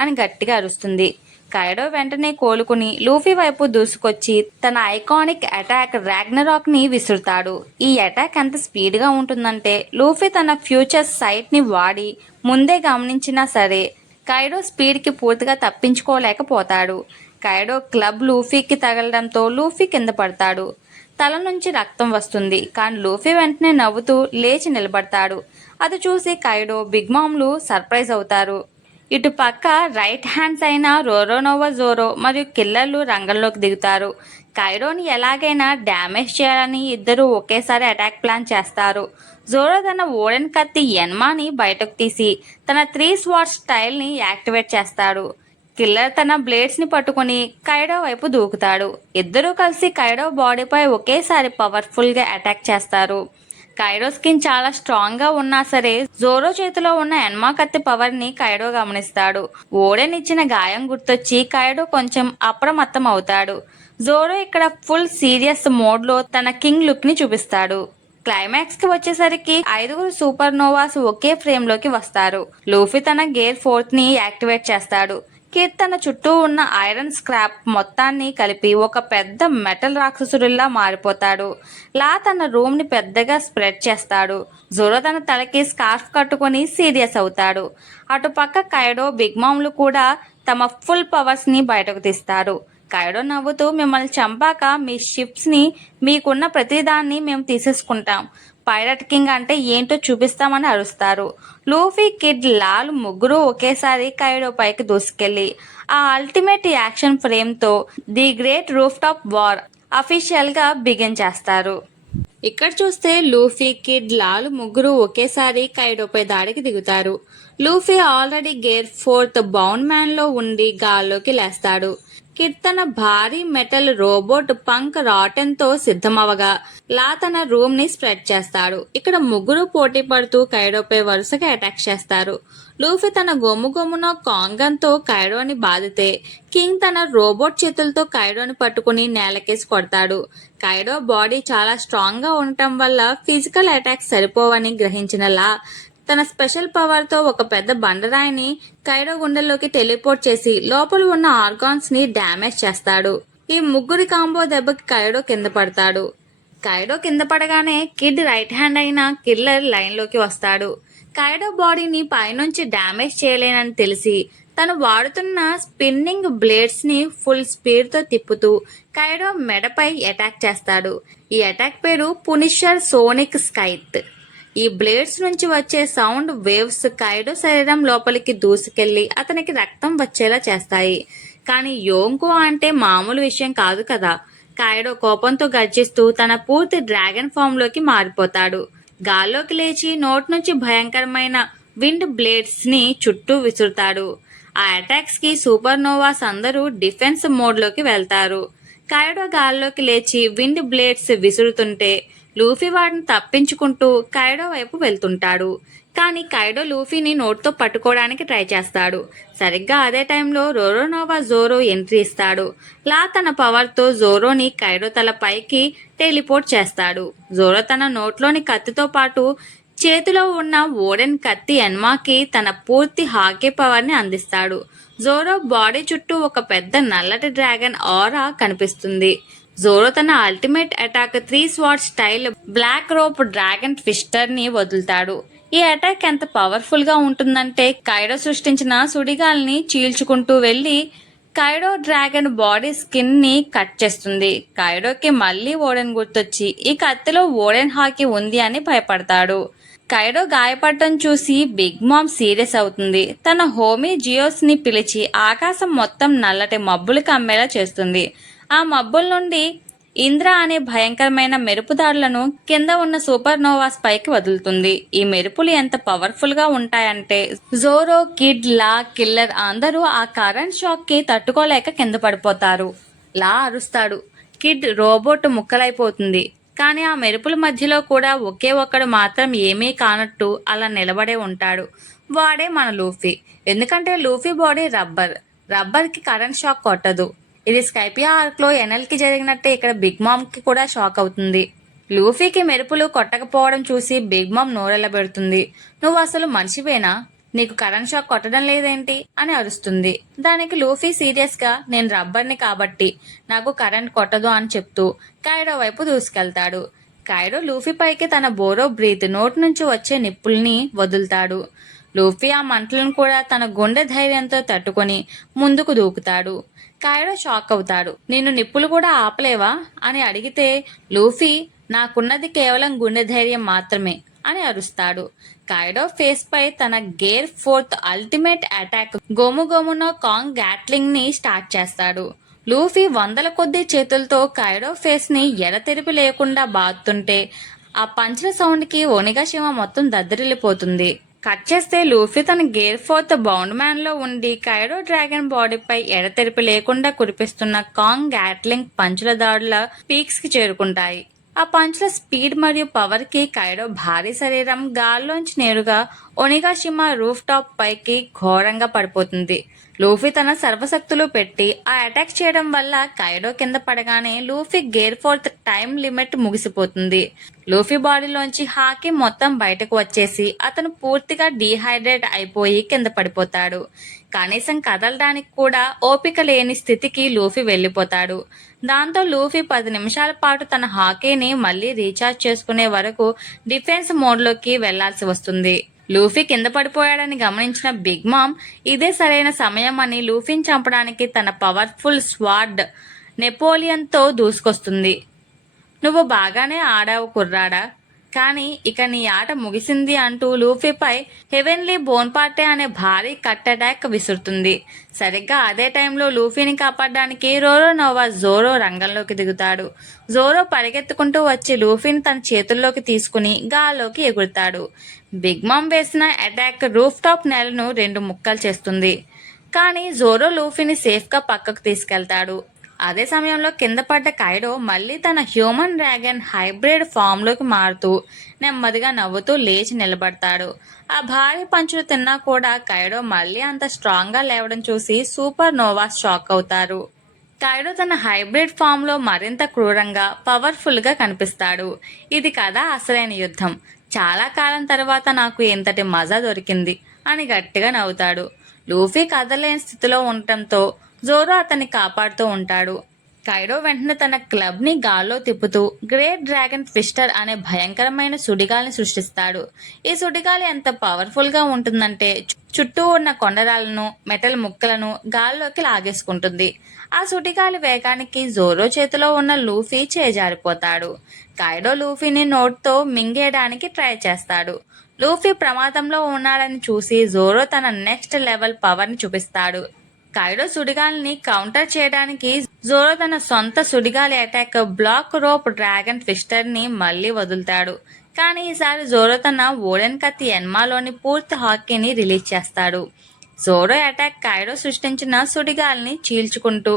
అని గట్టిగా అరుస్తుంది. కైడో వెంటనే కోలుకుని లూఫీ వైపు దూసుకొచ్చి తన ఐకానిక్ అటాక్ రాగ్నరాక్ ని విసురుతాడు. ఈ అటాక్ ఎంత స్పీడ్ గా ఉంటుందంటే లూఫీ తన ఫ్యూచర్ సైట్ ని వాడి ముందే గమనించినా సరే కైడో స్పీడ్ కి పూర్తిగా తప్పించుకోలేకపోతాడు. కైడో క్లబ్ లూఫీకి తగలడంతో లూఫీ కింద పడతాడు. తల నుంచి రక్తం వస్తుంది. కానీ లూఫీ వెంటనే నవ్వుతూ లేచి నిలబడతాడు. అది చూసి కైడో, బిగ్ మామ్లు సర్ప్రైజ్ అవుతారు. ఇటు పక్క రైట్ హ్యాండ్స్ అయిన రోరోనోవా, జోరో మరియు కిల్లర్లు రంగంలోకి దిగుతారు. కైడోని ఎలాగైనా డ్యామేజ్ చేయాలని ఇద్దరు ఒకేసారి అటాక్ ప్లాన్ చేస్తారు. జోరో తన ఓడెన్ కత్తి ఎన్మాని బయటకు తీసి తన 3 స్వాట్ స్టైల్ ని యాక్టివేట్ చేస్తాడు. కిల్లర్ తన బ్లేడ్స్ ని పట్టుకుని కైడో వైపు దూకుతాడు. ఇద్దరూ కలిసి కైడో బాడీపై ఒకేసారి పవర్ఫుల్ గా అటాక్ చేస్తారు. కైడో స్కిన్ చాలా స్ట్రాంగ్ గా ఉన్నా సరే జోరో చేతిలో ఉన్న ఎన్మా కత్తి పవర్ ని కైడో గమనిస్తాడు. ఓడెన్ ఇచ్చిన గాయం గుర్తొచ్చి కైడో కొంచెం అప్రమత్తం అవుతాడు. జోరో ఇక్కడ ఫుల్ సీరియస్ మోడ్ లో తన కింగ్ లుక్ ని చూపిస్తాడు. క్లైమాక్స్ కి వచ్చేసరికి 5 సూపర్ నోవాస్ ఒకే ఫ్రేమ్ లోకి వస్తారు. లూఫీ తన గేర్ 4th ని యాక్టివేట్ చేస్తాడు. కిడ్ తన చుట్టూ ఉన్న ఐరన్ స్క్రాప్ మొత్తాన్ని కలిపి ఒక పెద్ద మెటల్ రాక్షసుడిలా మారిపోతాడు. లా తన రూమ్ ని పెద్దగా స్ప్రెడ్ చేస్తాడు. జోరో తన తలకి స్కార్ఫ్ కట్టుకుని సీరియస్ అవుతాడు. అటుపక్క కైడో, బిగ్ మామ్లు కూడా తమ ఫుల్ పవర్స్ ని బయటకు తీస్తారు. కైడో నవ్వుతూ, మిమ్మల్ని చంపాక మీ షిప్స్ ని, మీకున్న ప్రతిదాన్ని మేము తీసేసుకుంటాం, పైరట్ కింగ్ అంటే ఏంటో చూపిస్తామని అరుస్తారు. లూఫీ, కిడ్, లాల్ ముగ్గురు ఒకేసారి కైడో పైకి దూసుకెళ్లి ఆ అల్టిమేట్ యాక్షన్ ఫ్రేమ్ తో the great roof top war official గా బిగిన్ చేస్తారు. ఇక్కడ చూస్తే లూఫీ, కిడ్, లాల్ ముగ్గురు ఒకేసారి కైడోపై దాడికి దిగుతారు. Luffy already gear 4th bound man లో ఉండి గాల్లోకి లేస్తాడు. కిడ్ తన భారీ మెటల్ రోబోట్ పంక్ రాటెన్ తో సిద్ధమవగా లా తన రూమ్ ని స్ప్రెడ్ చేస్తాడు. ఇక్కడ ముగ్గురు పోటీ పడుతూ కైడోపై వరుసగా అటాక్ చేస్తారు. లూఫీ తన గొమ్మునో కాంగన్ తో కైడోని బాధితే కింగ్ తన రోబోట్ చేతులతో కైడోని పట్టుకుని నేలకేసి కొడతాడు. కైడో బాడీ చాలా స్ట్రాంగ్ గా ఉండటం వల్ల ఫిజికల్ అటాక్ సరిపోవని గ్రహించిన లా తన స్పెషల్ పవర్ తో ఒక పెద్ద బండరాయిని కైడో గుండెల్లోకి టెలిపోర్ట్ చేసి లోపల ఉన్న ఆర్గాన్స్ ని డ్యామేజ్ చేస్తాడు. ఈ ముగ్గురి కాంబో దెబ్బకి కైడో కింద పడతాడు. కైడో కింద పడగానే కిడ్ రైట్ హ్యాండ్ అయిన కిల్లర్ లైన్లోకి వస్తాడు. కైడో బాడీని పైనుంచి డ్యామేజ్ చేయలేనని తెలిసి తను వాడుతున్న స్పిన్నింగ్ బ్లేడ్స్ని ఫుల్ స్పీడ్తో తిప్పుతూ కైడో మెడపై అటాక్ చేస్తాడు. ఈ అటాక్ పేరు పునిషర్ సోనిక్ స్కైత్. ఈ బ్లేడ్స్ నుంచి వచ్చే సౌండ్ వేవ్స్ కైడో శరీరం లోపలికి దూసుకెళ్లి అతనికి రక్తం వచ్చేలా చేస్తాయి. కానీ యోంకో అంటే మామూలు విషయం కాదు కదా. కైడో కోపంతో గర్జిస్తూ తన పూర్తి డ్రాగన్ ఫామ్ లోకి మారిపోతాడు. గాల్లోకి లేచి నోటి నుంచి భయంకరమైన విండ్ బ్లేడ్స్ ని చుట్టూ విసురుతాడు. ఆ అటాక్స్ కి సూపర్ నోవాస్ అందరూ డిఫెన్స్ మోడ్ లోకి వెళ్తారు. కైడో గాల్లోకి లేచి విండ్ బ్లేడ్స్ విసురుతుంటే లూఫీ వాడిని తప్పించుకుంటూ కైడో వైపు వెళ్తుంటాడు. కానీ కైడో లూఫీని నోట్తో పట్టుకోవడానికి ట్రై చేస్తాడు. సరిగ్గా అదే టైంలో రోరోనోవా జోరో ఎంట్రీ ఇస్తాడు. లా తన పవర్తో జోరోని కైడో తల పైకి టెలిపోర్ట్ చేస్తాడు. జోరో తన నోట్లోని కత్తితో పాటు చేతిలో ఉన్న ఓడెన్ కత్తి ఎన్మాకి తన పూర్తి హాకీ పవర్ని అందిస్తాడు. జోరో బాడీ చుట్టూ ఒక పెద్ద నల్లటి డ్రాగన్ ఆరా కనిపిస్తుంది. జోరో తన ultimate attack 3 sword style black rope dragon twister ని వదులుతాడు. ఈ అటాక్ ఎంత పవర్ఫుల్ గా ఉంటుందంటే కైడో సృష్టించిన సుడిగాల్ని చీల్చుకుంటూ వెళ్లి కైడో డ్రాగన్ బాడీ స్కిన్ ని కట్ చేస్తుంది. కైడోకి మళ్ళీ ఓడెన్ గుర్తొచ్చి ఈ కత్తిలో ఓడెన్ హాకీ ఉంది అని భయపడతాడు. కైడో గాయపడటం చూసి బిగ్ మామ్ సీరియస్ అవుతుంది. తన హోమీ జియోస్ ని పిలిచి ఆకాశం మొత్తం నల్లటి మబ్బులు కమ్మేలా చేస్తుంది. ఆ మబ్బుల నుండి ఇంద్ర అనే భయంకరమైన మెరుపుదాడులను కింద ఉన్న సూపర్ నోవాస్ పైకి వదులుతుంది. ఈ మెరుపులు ఎంత పవర్ఫుల్ గా ఉంటాయంటే జోరో, కిడ్, లా, కిల్లర్ అందరూ ఆ కరెంట్ షాక్ కి తట్టుకోలేక కింద పడిపోతారు. లా అరుస్తాడు. కిడ్ రోబోట్ ముక్కలైపోతుంది. కానీ ఆ మెరుపుల మధ్యలో కూడా ఒకే ఒక్కడు మాత్రం ఏమీ కానట్టు అలా నిలబడే ఉంటాడు. వాడే మన లూఫీ. ఎందుకంటే లూఫీ బాడీ రబ్బర్ కి కరెంట్ షాక్ కొట్టదు. ఇది స్కైపియా ఆర్క్ లో ఎనెల్ కి జరిగినట్టే ఇక్కడ బిగ్ మామ్ కి కూడా షాక్ అవుతుంది. లూఫీకి మెరుపులు కొట్టకపోవడం చూసి బిగ్ మామ్ నోరెళ్ళబెడుతుంది. నువ్వు అసలు మనిషివేనా? నీకు కరెంట్ షాక్ కొట్టడం లేదేంటి అని అరుస్తుంది. దానికి లూఫీ సీరియస్ గా నేను రబ్బర్ని కాబట్టి నాకు కరెంట్ కొట్టదు అని చెప్తూ కైడో వైపు దూసుకెళ్తాడు. కైడో లూఫీ పైకి తన బోరో బ్రీత్ నోటి నుంచి వచ్చే నిప్పుల్ని వదులుతాడు. లూఫీ ఆ మంటలను కూడా తన గుండె ధైర్యంతో తట్టుకొని ముందుకు దూకుతాడు. కైడో షాక్ అవుతాడు. నిన్ను నిప్పులు కూడా ఆపలేవా అని అడిగితే లూఫీ నాకున్నది కేవలం గుండె ధైర్యం మాత్రమే అని అరుస్తాడు. కైడో ఫేస్ పై తన gear 4th ultimate attack Gomu Gomu no Kong gatling ని స్టార్ట్ చేస్తాడు. లూఫీ వందల కొద్ది చేతులతో కైడో ఫేస్ ని ఎడతెరిపి లేకుండా బాదుతుంటే ఆ పంచుల సౌండ్ కి ఒనిగాషిమా మొత్తం దద్దరిల్లిపోతుంది. కట్ చేస్తే లూఫీ తన గేర్ 4th బౌండ్ మ్యాన్ లో ఉండి కైడో డ్రాగన్ బాడీపై ఎడతెరిపి లేకుండా కురిపిస్తున్న కాంగ్ గ్యాట్లింగ్ పంచుల దాడుల పీక్స్ కి చేరుకుంటాయి. ఆ పంచుల స్పీడ్ మరియు పవర్ కి కైడో భారీ శరీరం గాల్లోంచి నేరుగా ఒనిగాషిమా రూఫ్ టాప్ పైకి ఘోరంగా పడిపోతుంది. లూఫీ తన సర్వశక్తులు పెట్టి ఆ అటాక్ చేయడం వల్ల కైడో కింద పడగానే Luffy gear 4th time limit ముగిసిపోతుంది. లూఫీ బాడీలోంచి హాకీ మొత్తం బయటకు వచ్చేసి అతను పూర్తిగా డీహైడ్రేట్ అయిపోయి కింద పడిపోతాడు. కనీసం కదలడానికి కూడా ఓపిక లేని స్థితికి లూఫీ వెళ్లిపోతాడు. దాంతో లూఫీ 10 నిమిషాల పాటు తన హాకీని మళ్లీ రీఛార్జ్ చేసుకునే వరకు డిఫెన్స్ మోడ్లోకి వెళ్లాల్సి వస్తుంది. లూఫీ కింద పడిపోయాడని గమనించిన బిగ్ మామ్ ఇదే సరైన సమయం అని లూఫీని చంపడానికి తన పవర్ఫుల్ స్వార్డ్ నెపోలియన్తో దూసుకొస్తుంది. నువ్వు బాగానే ఆడావు కుర్రాడా, కానీ ఇక నీ ఆట ముగిసింది అంటూ లూఫీపై హెవెన్లీ బోన్పార్టే అనే భారీ కట్ అటాక్ విసురుతుంది. సరిగ్గా అదే టైంలో లూఫీని కాపాడడానికి రోరోనోవా జోరో రంగంలోకి దిగుతాడు. జోరో పరిగెత్తుకుంటూ వచ్చి లూఫీని తన చేతుల్లోకి తీసుకుని గాల్లోకి ఎగురుతాడు. బిగ్ మామ్ వేసిన అటాక్ రూఫ్ టాప్ నేలను 2 ముక్కలు చేస్తుంది. కానీ జోరో లూఫీని సేఫ్గా పక్కకు తీసుకెళ్తాడు. అదే సమయంలో కింద పడ్డ కైడో మళ్ళీ తన హ్యూమన్ డ్రాగన్ హైబ్రిడ్ ఫామ్ లోకి మారుతూ నెమ్మదిగా నవ్వుతూ లేచి నిలబడతాడు. ఆ భారీ పంచులు తిన్నా కూడా కైడో మళ్ళీ అంత స్ట్రాంగ్ గా లేవడం చూసి సూపర్ నోవాస్ షాక్ అవుతారు. కైడో తన హైబ్రిడ్ ఫామ్ లో మరింత క్రూరంగా పవర్ఫుల్ గా కనిపిస్తాడు. ఇది కదా అసలైన యుద్ధం. చాలా కాలం తర్వాత నాకు ఎంతటి మజా దొరికింది అని గట్టిగా నవ్వుతాడు. లూఫీ కదలేని స్థితిలో ఉండటంతో జోరో అతన్ని కాపాడుతూ ఉంటాడు. కైడో వెంటనే తన క్లబ్ ని గాల్లో తిప్పుతూ గ్రేట్ డ్రాగన్ ట్విస్టర్ అనే భయంకరమైన సుడిగాలిని సృష్టిస్తాడు. ఈ సుడిగాలి ఎంత పవర్ఫుల్ గా ఉంటుందంటే చుట్టూ ఉన్న కొండరాలను, మెటల్ ముక్కలను గాల్లోకి లాగేసుకుంటుంది. ఆ సుడిగాలి వేగానికి జోరో చేతిలో ఉన్న లూఫీ చేజారిపోతాడు. కైడో లూఫీని నోట్తో మింగేయడానికి ట్రై చేస్తాడు. లూఫీ ప్రమాదంలో ఉన్నాడని చూసి జోరో తన నెక్స్ట్ లెవెల్ పవర్ ని చూపిస్తాడు. కైడో సుడిగాలిని కౌంటర్ చేయడానికి జోరో తన సొంత సుడిగాలి attack black rope dragon twister ని మళ్లీ వదులుతాడు. కానీ ఈసారి జోరో తన ఓడెన్ కత్తి ఎన్మాలోని పూర్తి హాకీని రిలీజ్ చేస్తాడు. జోరో అటాక్ కైడో సృష్టించిన సుడిగాలిని చీల్చుకుంటూ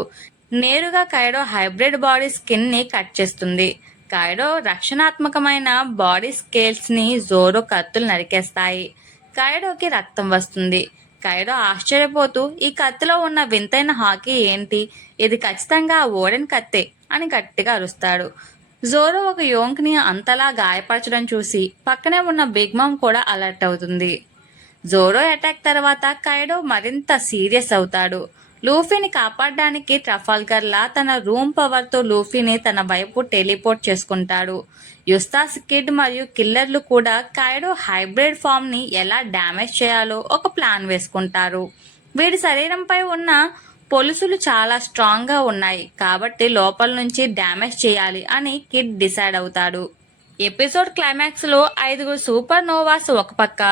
నేరుగా కైడో హైబ్రిడ్ బాడీ స్కిన్ ని కట్ చేస్తుంది. కైడో రక్షణాత్మకమైన బాడీ స్కేల్స్ ని జోరో కత్తులు నరికేస్తాయి. కైడోకి రక్తం వస్తుంది. కైడో ఆశ్చర్యపోతూ ఈ కత్తిలో ఉన్న వింతైన హాకీ ఏంటి, ఇది ఖచ్చితంగా ఓడెన్ కత్తే అని గట్టిగా అరుస్తాడు. జోరో ఒక యోంక్ ని అంతలా గాయపరచడం చూసి పక్కనే ఉన్న బిగ్ మామ్ కూడా అలర్ట్ అవుతుంది. జోరో అటాక్ తర్వాత కైడో మరింత సీరియస్ అవుతాడు. లూఫీని కాపాడడానికి ట్రఫాల్గర్ లా తన రూమ్ పవర్ తో లూఫీని తన వైపు టెలిపోర్ట్ చేసుకుంటాడు. యుస్తాస్ కిడ్ మరియు కిల్లర్లు కూడా కైడో హైబ్రిడ్ ఫామ్ ని ఎలా డ్యామేజ్ చేయాలో ఒక ప్లాన్ వేసుకుంటారు. వీడి శరీరంపై ఉన్న పొలుసులు చాలా స్ట్రాంగ్ గా ఉన్నాయి కాబట్టి లోపల నుంచి డ్యామేజ్ చేయాలి అని కిడ్ డిసైడ్ అవుతాడు. ఎపిసోడ్ క్లైమాక్స్ లో 5 సూపర్ నోవాస్ ఒక పక్క,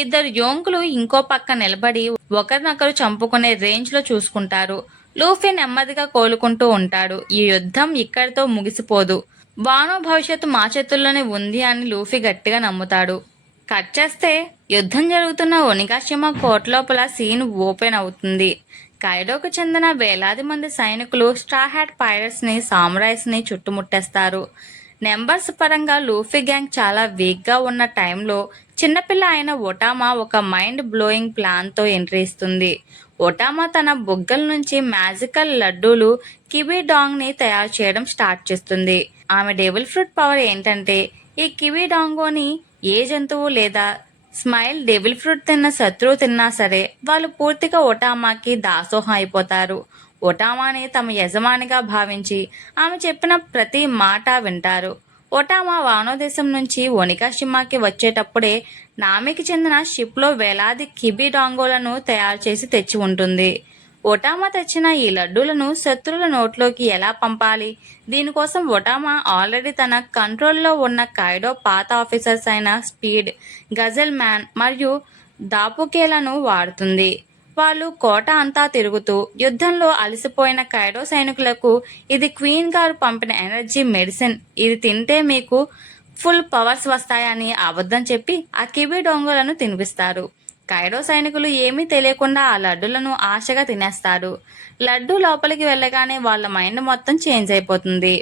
2 యోంకులు ఇంకో పక్క నిలబడి ఒకరినొకరు చంపుకునే రేంజ్ లో చూసుకుంటారు. లూఫీ నెమ్మదిగా కోలుకుంటూ ఉంటాడు. ఈ యుద్ధం ఇక్కడితో ముగిసిపోదు. వానో భవిష్యత్తు మా చేతుల్లోనే ఉంది అని లూఫీ గట్టిగా నమ్ముతాడు. కట్ చేస్తే యుద్ధం జరుగుతున్న ఒనిగాషిమా కోర్ట్ లోపల సీన్ ఓపెన్ అవుతుంది. కైడోకు చెందిన వేలాది మంది సైనికులు స్ట్రా హ్యాట్ పైరట్స్ ని, సామురైస్ ని చుట్టుముట్టేస్తారు. నెంబర్స్ పరంగా లూఫీ గ్యాంగ్ చాలా వీక్ గా ఉన్న టైంలో చిన్నపిల్ల అయిన ఒటామా ఒక మైండ్ బ్లోయింగ్ ప్లాన్ తో ఎంట్రీ ఇస్తుంది. ఒటామా తన బుగ్గల నుంచి మ్యాజికల్ లడ్డూలు కివీ డాంగ్ ని తయారు చేయడం స్టార్ట్ చేస్తుంది. ఆమె డెవిల్ ఫ్రూట్ పవర్ ఏంటంటే ఈ కివీ డాంగోని ఏ జంతువు లేదా స్మైల్ డెవిల్ ఫ్రూట్ తిన్న శత్రువు తిన్నా సరే వాళ్ళు పూర్తిగా ఒటామాకి దాసోహం అయిపోతారు. ఒటామాని తమ యజమానిగా భావించి ఆమె చెప్పిన ప్రతి మాట వింటారు. ఒటామా వానో దేశం నుంచి ఒనిగాషిమాకి వచ్చేటప్పుడే నామికి చెందిన షిప్ లో వేలాది కిబి డాంగోలను తయారు చేసి తెచ్చి ఉంటుంది. ఒటామా తెచ్చిన ఈ లడ్డూలను శత్రువుల నోట్లోకి ఎలా పంపాలి, దీనికోసం ఒటామా ఆల్రెడీ తన కంట్రోల్లో ఉన్న కైడో పాత ఆఫీసర్స్ అయిన స్పీడ్, గజల్ మ్యాన్ మరియు దాపుకేలను వాడుతుంది. వాళ్ళు కోట అంతా తిరుగుతూ యుద్ధంలో అలసిపోయిన కైడో సైనికులకు ఇది క్వీన్ గారు పంపిన ఎనర్జీ మెడిసిన్, ఇది తింటే మీకు ఫుల్ పవర్స్ వస్తాయని అబద్ధం చెప్పి ఆ కిబి డొంగలను తినిపిస్తారు. కైడో సైనికులు ఏమీ తెలియకుండా ఆ లడ్డులను ఆశగా తినేస్తారు. లడ్డు లోపలికి వెళ్ళగానే వాళ్ళ మైండ్ మొత్తం చేంజ్ అయిపోతుంది.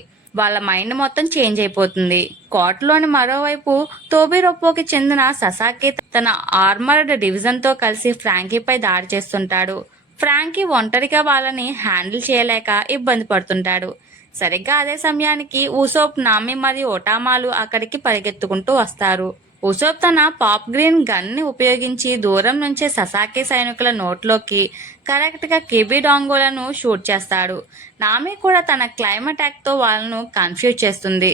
కోటలోని మరోవైపు తోబిరొప్పోకి చెందిన ససాకి తన ఆర్మర్డ్ డివిజన్ తో కలిసి ఫ్రాంకీపై దాడి చేస్తుంటాడు. ఫ్రాంకీ ఒంటరిగా వాళ్ళని హ్యాండిల్ చేయలేక ఇబ్బంది పడుతుంటాడు. సరిగ్గా అదే సమయానికి ఉసోప్, నామి మరియు ఒటామాలు అక్కడికి పరిగెత్తుకుంటూ వస్తారు. ఉసోప్ తన పాప్ గ్రీన్ గన్ ని ఉపయోగించి దూరం నుంచే ససాకి సైనికుల నోట్లోకి కరెక్ట్ గా కిబి డాంగోలను షూట్ చేస్తాడు. నామి కూడా తన క్లైమ్ అటాక్ తో వాళ్ళను కన్ఫ్యూజ్ చేస్తుంది.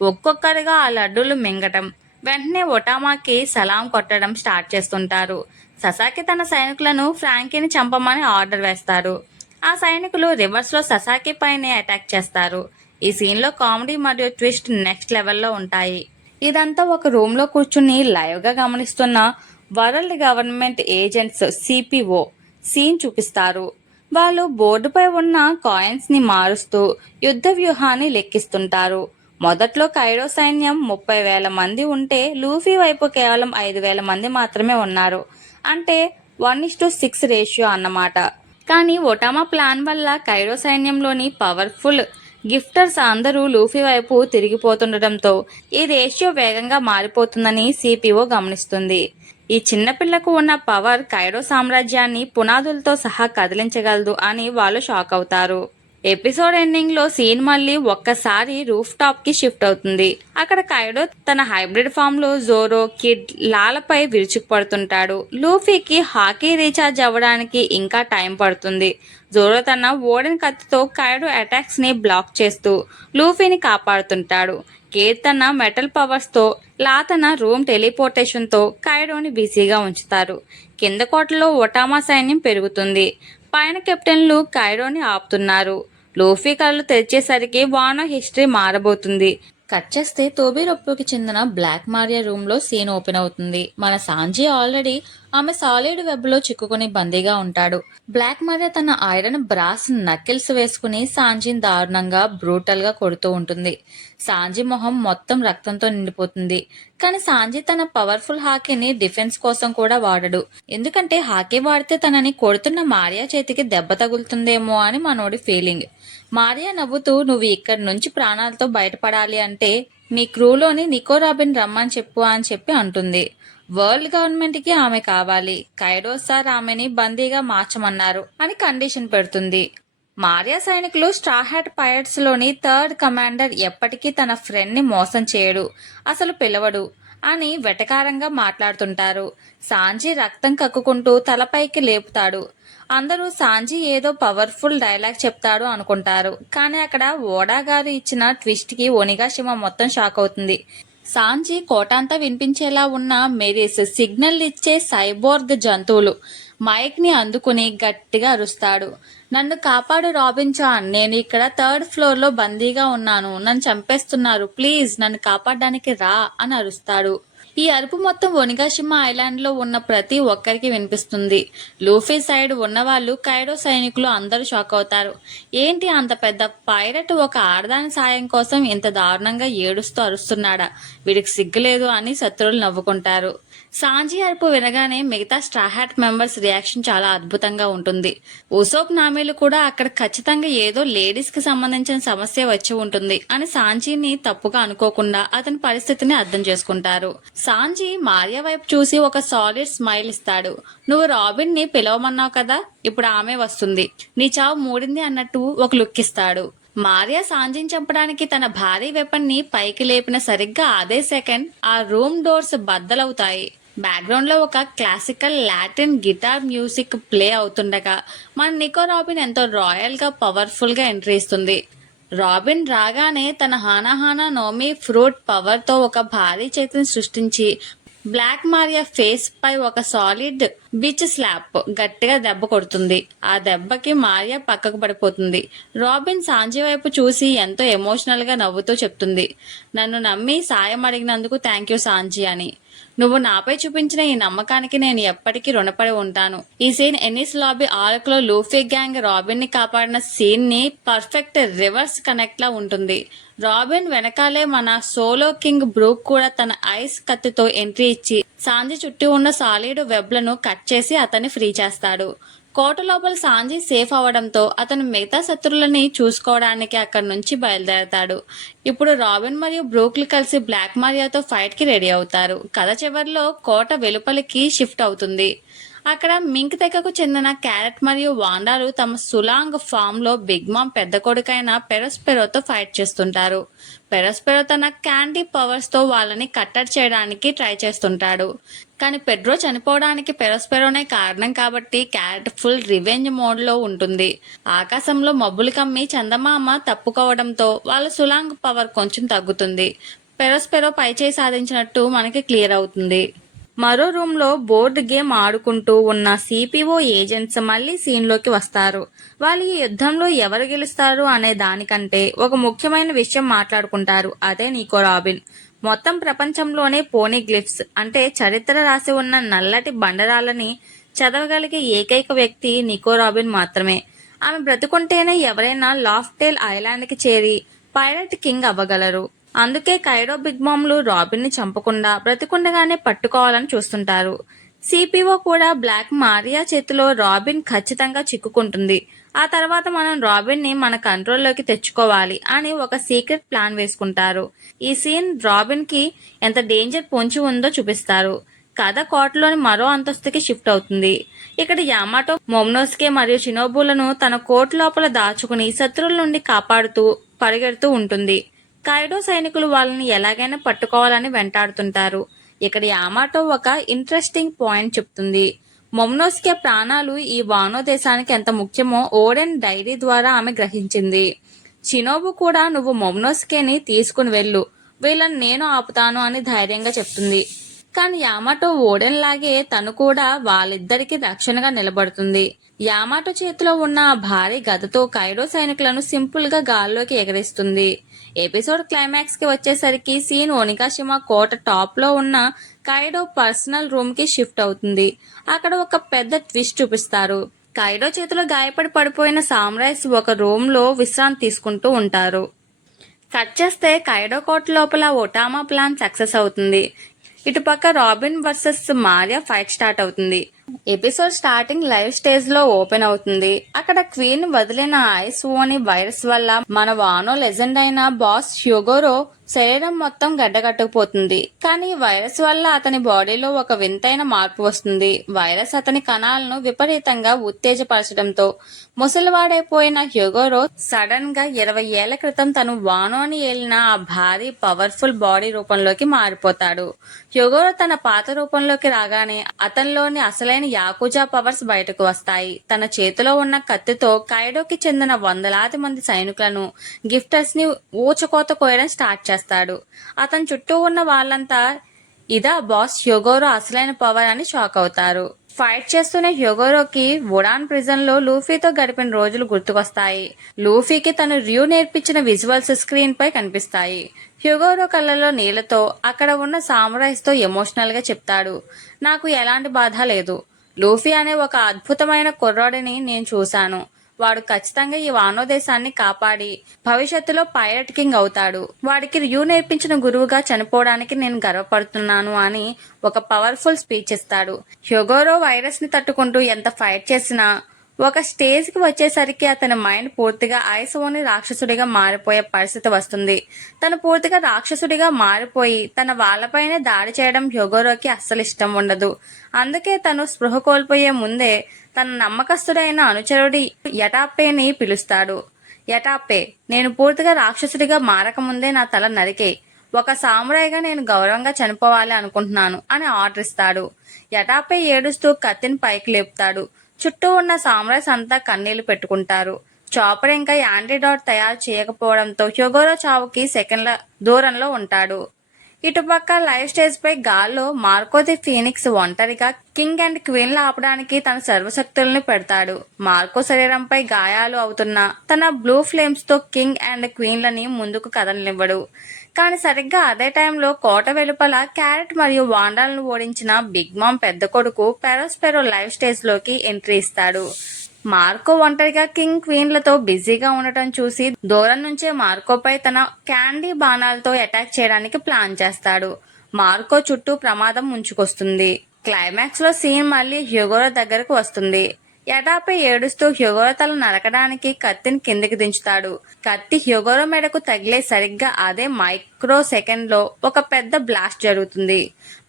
ఒక్కొక్కరిగా ఆ లడ్డూలు మింగటం, వెంటనే ఒటామాకి సలాం కొట్టడం స్టార్ట్ చేస్తుంటారు. ససాకి తన సైనికులను ఫ్రాంకీని చంపమని ఆర్డర్ వేస్తారు. ఆ సైనికులు రివర్స్ లో ససాకి పైనే అటాక్ చేస్తారు. ఈ సీన్ లో కామెడీ మరియు ట్విస్ట్ నెక్స్ట్ లెవెల్లో ఉంటాయి. ఇదంతా ఒక రూమ్ లో కూర్చుని లైవ్ గా గమనిస్తున్న world government agents CPO scene చూపిస్తారు. వాళ్ళు బోర్డుపై ఉన్న కాయిన్స్ ని మారుస్తూ యుద్ధ వ్యూహాన్ని లెక్కిస్తుంటారు. మొదట్లో కైడో సైన్యం 30,000 మంది ఉంటే లూఫీ వైపు కేవలం 5,000 మంది మాత్రమే ఉన్నారు. అంటే 1:6 రేషియో అన్నమాట. కానీ ఒటామా ప్లాన్ వల్ల కైడో సైన్యంలోని పవర్ఫుల్ గిఫ్టర్స్ అందరూ లూఫీ వైపు తిరిగిపోతుండటంతో ఈ రేషియో వేగంగా మారిపోతుందని సిపిఓ గమనిస్తుంది. ఈ చిన్నపిల్లకు ఉన్న పవర్ కైడో సామ్రాజ్యాన్ని పునాదులతో సహా కదిలించగలదు అని వాళ్ళు షాక్ అవుతారు. ఎపిసోడ్ ఎండింగ్ లో సీన్ మళ్ళీ ఒక్కసారి రూఫ్ టాప్ కి షిఫ్ట్ అవుతుంది. అక్కడ కైడో తన హైబ్రిడ్ ఫామ్ లో జోరో, కిడ్, లాలపై విరుచుకుపడుతుంటాడు. లూఫీకి హాకీ రీఛార్జ్ అవ్వడానికి ఇంకా టైం పడుతుంది. జోరో తన ఓడెన్ కత్తితో కైడో అటాక్స్ ని బ్లాక్ చేస్తూ లూఫీని కాపాడుతుంటాడు. కేడ్ తన మెటల్ పవర్స్ తో, లా తన రూమ్ టెలిపోర్టేషన్ తో కైడోని బిజీగా ఉంచుతారు. కింద కోటలో ఒటామా సైన్యం పెరుగుతుంది. పైన కెప్టెన్లు కైడోని ఆపుతున్నారు. లూఫీ కళ్ళు తెరిచేసరికి వానో హిస్టరీ మారబోతుంది. కట్ చేస్తే తోబిరొప్పుకి చెందిన బ్లాక్ మారియా రూమ్ లో సీన్ ఓపెన్ అవుతుంది. మన సాంజీ ఆల్రెడీ ఆమె సాలిడ్ వెబ్ లో చిక్కుకుని బందీగా ఉంటాడు. బ్లాక్ మారియా తన ఐరన్ బ్రాస్ నకిల్స్ వేసుకుని సాంజీని దారుణంగా బ్రూటల్ గా కొడుతూ ఉంటుంది. సాంజీ మొహం మొత్తం రక్తంతో నిండిపోతుంది. కానీ సాంజీ తన పవర్ఫుల్ హాకీని డిఫెన్స్ కోసం కూడా వాడడు. ఎందుకంటే హాకీ వాడితే తనని కొడుతున్న మారియా చేతికి దెబ్బ తగులుతుందేమో అని మనోడి ఫీలింగ్. మారియా నవ్వుతూ, నువ్వు ఇక్కడి నుంచి ప్రాణాలతో బయటపడాలి అంటే నీ క్రూలోని నికో రాబిన్ రమ్మని చెప్పు అని చెప్పి అంటుంది. వరల్డ్ గవర్నమెంట్ కి ఆమె కావాలి. కైడో సార్ ఆమెని బందీగా మార్చమన్నారు అని కండిషన్ పెడుతుంది. మారియా సైనికులు స్ట్రా హ్యాట్ పైరట్స్ లోని థర్డ్ కమాండర్ ఎప్పటికీ తన ఫ్రెండ్ ని మోసం చేయడు, అసలు పిలవడు అని వెటకారంగా మాట్లాడుతుంటారు. సాంజీ రక్తం కక్కుకుంటూ తలపైకి లేపుతాడు. అందరూ సాంజీ ఏదో పవర్ఫుల్ డైలాగ్ చెప్తాడు అనుకుంటారు. కానీ అక్కడ ఓడా గారు ఇచ్చిన ట్విస్ట్ కి ఒనిగాషిమా మొత్తం షాక్ అవుతుంది. సాంజీ కోటాంతా వినిపించేలా ఉన్న మెరిస్ సిగ్నల్ ఇచ్చే సైబోర్గ్ జంతువులు మైక్ ని అందుకుని గట్టిగా అరుస్తాడు. నన్ను కాపాడు రాబిన్చాన్, నేను ఇక్కడ థర్డ్ ఫ్లోర్ లో బందీగా ఉన్నాను, నన్ను చంపేస్తున్నారు, ప్లీజ్ నన్ను కాపాడడానికి రా అని అరుస్తాడు. ఈ అరుపు మొత్తం ఒనిగాషిమా ఐలాండ్ లో ఉన్న ప్రతి ఒక్కరికి వినిపిస్తుంది. లూఫీ సైడ్ ఉన్నవాళ్ళు, కైడో సైనికులు అందరూ షాక్ అవుతారు. ఏంటి అంత పెద్ద పైరట్ ఒక ఆడదాని సాయం కోసం ఇంత దారుణంగా ఏడుస్తూ అరుస్తున్నాడా, వీడికి సిగ్గులేదు అని శత్రువులు నవ్వుకుంటారు. సాంజీ అరుపు వినగానే మిగతా స్ట్రాహాట్ మెంబర్స్ రియాక్షన్ చాలా అద్భుతంగా ఉంటుంది. ఉసోప్ నామీలు కూడా అక్కడ ఖచ్చితంగా ఏదో లేడీస్ కి సంబంధించిన సమస్య వచ్చి ఉంటుంది అని సాంజీని తప్పుగా అనుకోకుండా అతని పరిస్థితిని అర్థం చేసుకుంటారు. సాంజీ మారియా వైపు చూసి ఒక సాలిడ్ స్మైల్ ఇస్తాడు. నువ్వు రాబిన్ ని పిలవమన్నావు కదా, ఇప్పుడు ఆమె వస్తుంది, నీ చావు మూడింది అన్నట్టు ఒక లుక్ ఇస్తాడు. మారియా సాంజీని చంపడానికి తన భారీ వెపన్ ని పైకి లేపిన సరిగ్గా అదే సెకండ్ ఆ రూమ్ డోర్స్ బద్దలవుతాయి. బ్యాక్గ్రౌండ్ లో ఒక classical Latin guitar music play అవుతుండగా మన నికో రాబిన్ ఎంతో రాయల్ గా పవర్ఫుల్ గా ఎంట్రీ ఇస్తుంది. రాబిన్ రాగానే తన హానాహానా నోమి ఫ్రూట్ పవర్ తో ఒక భారీ చేతిని సృష్టించి బ్లాక్ మారియా ఫేస్ పై ఒక సాలిడ్ బీచ్ స్లాప్ గట్టిగా దెబ్బ కొడుతుంది. ఆ దెబ్బకి మారియా పక్కకు పడిపోతుంది. రాబిన్ సాంజీ వైపు చూసి ఎంతో ఎమోషనల్ గా నవ్వుతూ చెప్తుంది, నన్ను నమ్మి సాయం అడిగినందుకు థ్యాంక్ యూ సాంజీ అని. నువ్వు నాపై చూపించిన ఈ నమ్మకానికి నేను ఎప్పటికీ రుణపడి ఉంటాను. ఈ సీన్ ఎన్నిస్ లాబీ ఆర్క్ లో లూఫీ గ్యాంగ్ రాబిన్ ని కాపాడిన సీన్ ని పర్ఫెక్ట్ రివర్స్ కనెక్ట్ లా ఉంటుంది. రాబిన్ వెనకాలే మన సోలో కింగ్ బ్రూక్ కూడా తన ఐస్ కత్తితో ఎంట్రీ ఇచ్చి సాంజీ చుట్టూ ఉన్న సాలిడ్ వెబ్లను కట్ చేసి అతన్ని ఫ్రీ చేస్తాడు. కోట లోపల సాంజీ సేఫ్ అవడంతో అతను మిగతా శత్రువులని చూసుకోవడానికి అక్కడి నుంచి బయలుదేరతాడు. ఇప్పుడు రాబిన్ మరియు బ్రూక్లు కలిసి బ్లాక్ మారియాతో ఫైట్ కి రెడీ అవుతారు. కథ చివరిలో కోట వెలుపలికి షిఫ్ట్ అవుతుంది. అక్కడ మింక్ తెగకు చెందిన క్యారెట్ మరియు వాండాలు తమ సులాంగ్ ఫామ్ లో బిగ్ మామ్ పెద్ద కొడుకైన పెరోస్పెరోతో ఫైట్ చేస్తుంటారు. పెరోస్పెరో తన క్యాండీ పవర్స్ తో వాళ్ళని కట్టడి చేయడానికి ట్రై చేస్తుంటాడు. కానీ పెడ్రో చనిపోవడానికి పెరోస్పెరోనే కారణం కాబట్టి క్యారెట్ ఫుల్ రివెంజ్ మోడ్ లో ఉంటుంది. ఆకాశంలో మబ్బులు కమ్మి చందమామ తప్పుకోవడంతో వాళ్ళ సులాంగ్ పవర్ కొంచెం తగ్గుతుంది. పెరోస్పెరో పైచేయి సాధించినట్టు మనకి క్లియర్ అవుతుంది. మరో రూమ్ లో బోర్డ్ గేమ్ ఆడుకుంటూ ఉన్న సిపిఓ ఏజెంట్స్ మళ్లీ సీన్ లోకి వస్తారు. వాళ్ళు ఈ యుద్ధంలో ఎవరు గెలుస్తారు అనే దానికంటే ఒక ముఖ్యమైన విషయం మాట్లాడుకుంటారు. అదే నికో రాబిన్. మొత్తం ప్రపంచంలోనే పోనీగ్లిఫ్స్ అంటే చరిత్ర రాసి ఉన్న నల్లటి బండరాలని చదవగలిగే ఏకైక వ్యక్తి నికో రాబిన్ మాత్రమే. ఆమె బ్రతుకుంటేనే ఎవరైనా లాఫ్టేల్ ఐలాండ్ కి చేరి పైరట్ కింగ్ అవ్వగలరు. అందుకే కైడో బిగ్ మామ్లు రాబిన్ ని చంపకుండా బ్రతికుండగానే పట్టుకోవాలని చూస్తుంటారు. సిపిఓ కూడా బ్లాక్ మారియా చేతిలో రాబిన్ ఖచ్చితంగా చిక్కుకుంటుంది. ఆ తర్వాత మనం రాబిన్ ని మన కంట్రోల్లోకి తెచ్చుకోవాలి అని ఒక సీక్రెట్ ప్లాన్ వేసుకుంటారు. ఈ సీన్ రాబిన్ కి ఎంత డేంజర్ పొంచి ఉందో చూపిస్తారు. కథ కోటలోని మరో అంతస్తుకి షిఫ్ట్ అవుతుంది. ఇక్కడ యామాటో మొమోనోసుకే మరియు షినోబులను తన కోట లోపల దాచుకుని శత్రువుల నుండి కాపాడుతూ పరిగెడుతూ ఉంటుంది. కైడో సైనికులు వాళ్ళని ఎలాగైనా పట్టుకోవాలని వెంటాడుతుంటారు. ఇక్కడ యామాటో ఒక ఇంట్రెస్టింగ్ పాయింట్ చెప్తుంది. మొమోనోసుకే ప్రాణాలు ఈ వానో దేశానికి ఎంత ముఖ్యమో ఓడెన్ డైరీ ద్వారా ఆమె గ్రహించింది. షినోబు కూడా నువ్వు మొమోనోసుకేని తీసుకుని వెళ్ళు, వీళ్ళని నేను ఆపుతాను అని ధైర్యంగా చెప్తుంది. కానీ యామాటో ఓడెన్ లాగే తను కూడా వాళ్ళిద్దరికి రక్షణగా నిలబడుతుంది. యామాటో చేతిలో ఉన్న ఆ భారీ గదతో కైడో సైనికులను సింపుల్ గా గాల్లోకి ఎగరేస్తుంది. ఎపిసోడ్ క్లైమాక్స్ కి వచ్చేసరికి సీన్ ఒనికాషిమా కోట టాప్ లో ఉన్న కైడో పర్సనల్ రూమ్ కి షిఫ్ట్ అవుతుంది. అక్కడ ఒక పెద్ద ట్విస్ట్ చూపిస్తారు. కైడో చేతిలో గాయపడి పడిపోయిన సామ్రాయ్స్ ఒక రూమ్ లో విశ్రాంతి తీసుకుంటూ ఉంటారు. కట్ చేస్తే కైడో కోట లోపల ఒటామా ప్లాన్ సక్సెస్ అవుతుంది. ఇటుపక్క robin versus Maria fight start అవుతుంది. ఎపిసోడ్ స్టార్టింగ్ లైవ్ స్టేజ్ లో ఓపెన్ అవుతుంది. అక్కడ క్వీన్ వదిలిన ఐస్ ఓని వైరస్ వల్ల మన వానో లెజెండ్ అయిన బాస్ హ్యూగోరో శరీరం మొత్తం గడ్డగట్టుకుపోతుంది. కానీ ఈ వైరస్ వల్ల అతని బాడీలో ఒక వింతైన మార్పు వస్తుంది. వైరస్ అతని కణాలను విపరీతంగా ఉత్తేజపరచడంతో ముసలివాడైపోయిన హ్యూగోరో సడన్ గా 20 ఏళ్ల క్రితం తను వానోని ఏలిన ఆ భారీ పవర్ఫుల్ బాడీ రూపంలోకి మారిపోతాడు. హ్యూగోరో తన పాత రూపంలోకి రాగానే అతనిలోని అసలైన యాకుజా పవర్స్ బయటకు వస్తాయి. తన చేతిలో ఉన్న కత్తితో కైడోకి చెందిన వందలాది మంది సైనికులను గిఫ్టర్స్ ని ఊచకోత కోయడం స్టార్ట్ చేస్తాడు. అతని చుట్టూ ఉన్న వాళ్ళంతా ఇదా బాస్ హ్యూగోరో అసలైన పవర్ అని షాక్ అవుతారు. ఫైట్ చేస్తున్న హ్యూగోరోకి వుడాన్ ప్రిజన్ లో లూఫీతో గడిపిన రోజులు గుర్తుకొస్తాయి. లూఫీకి తను ర్యూ నేర్పించిన విజువల్స్ స్క్రీన్ పై కనిపిస్తాయి. హ్యూగోరో కళ్ళలో నీళ్లతో అక్కడ ఉన్న సామురైస్ తో ఎమోషనల్ గా చెప్తాడు, నాకు ఎలాంటి బాధ లేదు. లూఫీ అనే ఒక అద్భుతమైన కుర్రాడిని నేను చూశాను. వాడు ఖచ్చితంగా ఈ వానో దేశాన్ని కాపాడి భవిష్యత్తులో పైరట్ కింగ్ అవుతాడు. వాడికి ర్యూ నేర్పించిన గురువుగా చనిపోవడానికి నేను గర్వపడుతున్నాను అని ఒక పవర్ఫుల్ స్పీచ్ ఇస్తాడు. హ్యూగోరో వైరస్ ని తట్టుకుంటూ ఎంత ఫైట్ చేసినా ఒక స్టేజ్ కి వచ్చేసరికి అతని మైండ్ పూర్తిగా ఐసోని రాక్షసుడిగా మారిపోయే పరిస్థితి వస్తుంది. తను పూర్తిగా రాక్షసుడిగా మారిపోయి తన వాళ్ళపైనే దాడి చేయడం హ్యూగోరోకి అస్సలు ఇష్టం ఉండదు. అందుకే తను స్పృహ కోల్పోయే ముందే తన నమ్మకస్తుడైన అనుచరుడి యటాపేని పిలుస్తాడు. యటాపే, నేను పూర్తిగా రాక్షసుడిగా మారకముందే నా తల నరికే. ఒక సామురాయిగా నేను గౌరవంగా చనిపోవాలి అనుకుంటున్నాను అని ఆర్డర్ ఇస్తాడు. యటాపే ఏడుస్తూ కత్తిని పైకి లేపుతాడు. చుట్టూ ఉన్న సామ్రాయ్స్ అంతా కన్నీళ్లు పెట్టుకుంటారు. చాపర్ ఇంకా యాంటీడాట్ తయారు చేయకపోవడంతో హ్యూగోరో చావుకి సెకండ్ల దూరంలో ఉంటాడు. ఇటుపక్క లైవ్ స్టేజ్ పై గాల్లో మార్కో ది ఫీనిక్స్ ఒంటరిగా కింగ్ అండ్ క్వీన్ లు ఆపడానికి తన సర్వశక్తులను పెడతాడు. మార్కో శరీరంపై గాయాలు అవుతున్నా తన బ్లూ ఫ్లేమ్స్ తో కింగ్ అండ్ క్వీన్లని ముందుకు కదలనివ్వడు. కానీ సరిగ్గా అదే టైంలో కోట వెలుపల క్యారెట్ మరియు వాండాలను ఓడించిన బిగ్ మామ్ పెద్ద కొడుకు పెరోస్పెరో లైవ్ స్టేజ్ లోకి ఎంట్రీ ఇస్తాడు. మార్కో ఒంటరిగా కింగ్ క్వీన్లతో బిజీగా ఉండటం చూసి దూరం నుంచే మార్కోపై తన క్యాండీ బాణాలతో అటాక్ చేయడానికి ప్లాన్ చేస్తాడు. మార్కో చుట్టూ ప్రమాదం ముంచుకొస్తుంది. క్లైమాక్స్ లో సీన్ మళ్ళీ హ్యూగోరో దగ్గరకు వస్తుంది. యటాపై ఏడుస్తూ హ్యూగోరో తల నరకడానికి కత్తిని కిందికి దించుతాడు. కత్తి హ్యూగోరో మెడకు తగిలే సరిగ్గా అదే మైక్రో సెకండ్ లో ఒక పెద్ద బ్లాస్ట్ జరుగుతుంది.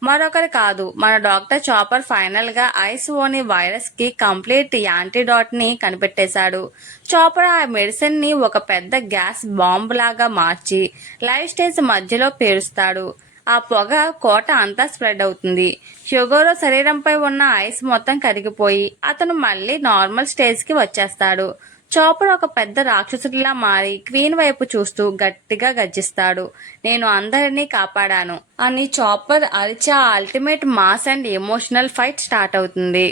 మరొకరు కాదు, మన డాక్టర్ చాపర్ ఫైనల్ గా ఐస్ ఓని వైరస్ కి కంప్లీట్ యాంటీడాట్ ని కనిపెట్టేశాడు. చాపర్ ఆ మెడిసిన్ ని ఒక పెద్ద గ్యాస్ బాంబ్ లాగా మార్చి లైవ్ స్టేజ్ మధ్యలో పేరుస్తాడు. ఆ పొగ కోట అంతా స్ప్రెడ్ అవుతుంది. హ్యూగోరో శరీరంపై ఉన్న ఐస్ మొత్తం కరిగిపోయి అతను మళ్ళీ నార్మల్ స్టేజ్ కి వచ్చేస్తాడు. చాపర్ ఒక పెద్ద రాక్షసుడిలా మారి క్వీన్ వైపు చూస్తూ గట్టిగా గర్జిస్తాడు, నేను అందరినీ కాపాడాను అని. చాపర్ అరిచే ultimate mass and emotional fight start అవుతుంది.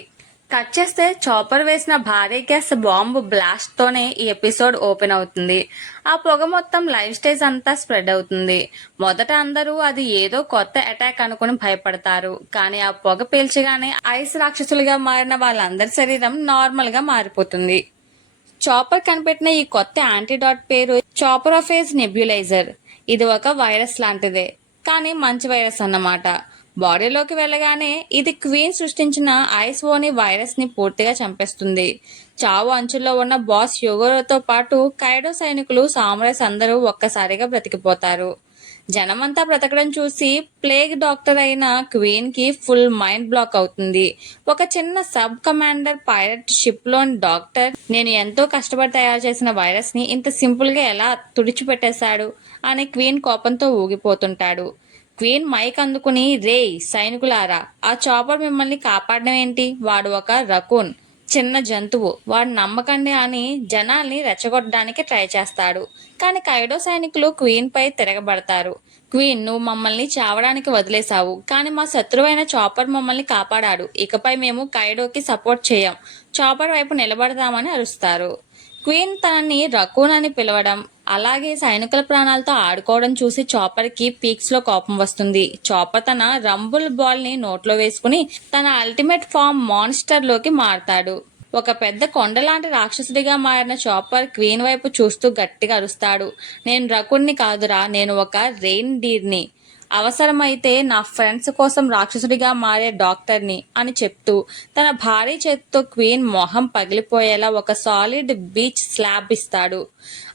కట్ చేస్తే చాపర్ వేసిన భారీ గ్యాస్ బాంబు బ్లాస్ట్ తోనే ఈ ఎపిసోడ్ ఓపెన్ అవుతుంది. ఆ పొగ మొత్తం లైవ్ స్టేజ్ అంతా స్ప్రెడ్ అవుతుంది. మొదట అందరూ అది ఏదో కొత్త అటాక్ అనుకుని భయపడతారు. కానీ ఆ పొగ పీల్చగానే ఐస్ రాక్షసులుగా మారిన వాళ్ళందరి శరీరం నార్మల్ గా మారిపోతుంది. చాపర్ కనిపెట్టిన ఈ కొత్త యాంటీడాట్ పేరు చాపరోఫేజ్ నెబ్యులైజర్. ఇది ఒక వైరస్ లాంటిదే, కానీ మంచి వైరస్ అన్నమాట. బాడీలోకి వెళ్ళగానే ఇది క్వీన్ సృష్టించిన ఐస్ ఓని వైరస్ ని పూర్తిగా చంపేస్తుంది. చావు అంచుల్లో ఉన్న బాస్ హ్యూగోరోతో పాటు కైడో సైనికులు సామురైస్ అందరూ ఒక్కసారిగా బ్రతికిపోతారు. జనమంతా బ్రతకడం చూసి ప్లేగ్ డాక్టర్ అయిన క్వీన్ కి ఫుల్ మైండ్ బ్లాక్ అవుతుంది. ఒక చిన్న సబ్ కమాండర్ పైలట్ షిప్ లోని డాక్టర్ నేను ఎంతో కష్టపడి తయారు చేసిన వైరస్ ని ఇంత సింపుల్ గా ఎలా తుడిచిపెట్టేశాడు అని క్వీన్ కోపంతో ఊగిపోతుంటాడు. క్వీన్ మైక్ అందుకుని, రేయ్ సైనికులారా, ఆ చాపర్ మిమ్మల్ని కాపాడడం ఏంటి? వాడు ఒక రకూన్, చిన్న జంతువు, వాడు నమ్మకండి అని జనాల్ని రెచ్చగొట్టడానికి ట్రై చేస్తాడు. కానీ కైడో సైనికులు క్వీన్ పై తిరగబడతారు. క్వీన్, నువ్వు మమ్మల్ని చావడానికి వదిలేశావు, కానీ మా శత్రువైన చాపర్ మమ్మల్ని కాపాడాడు. ఇకపై మేము కైడోకి సపోర్ట్ చేయం, చాపర్ వైపు నిలబడదామని అరుస్తారు. క్వీన్ తనని రకూన్ అని పిలవడం, అలాగే సైనికుల ప్రాణాలతో ఆడుకోవడం చూసి చాపర్ కి పీక్స్ లో కోపం వస్తుంది. చాపర్ తన రంబుల్ బాల్ ని నోట్లో వేసుకుని తన అల్టిమేట్ ఫామ్ మాన్స్టర్ లోకి మారతాడు. ఒక పెద్ద కొండలాంటి రాక్షసుడిగా మారిన చాపర్ క్వీన్ వైపు చూస్తూ గట్టిగా అరుస్తాడు. నేను రకుణ్ణి కాదురా, నేను ఒక రెయిన్ డీర్ని, అవసరమైతే నా ఫ్రెండ్స్ కోసం రాక్షసుడిగా మారే డాక్టర్ని అని చెప్తూ తన భారీ చేతితో క్వీన్ మొహం పగిలిపోయేలా ఒక సాలిడ్ బీచ్ స్లాబ్ ఇస్తాడు.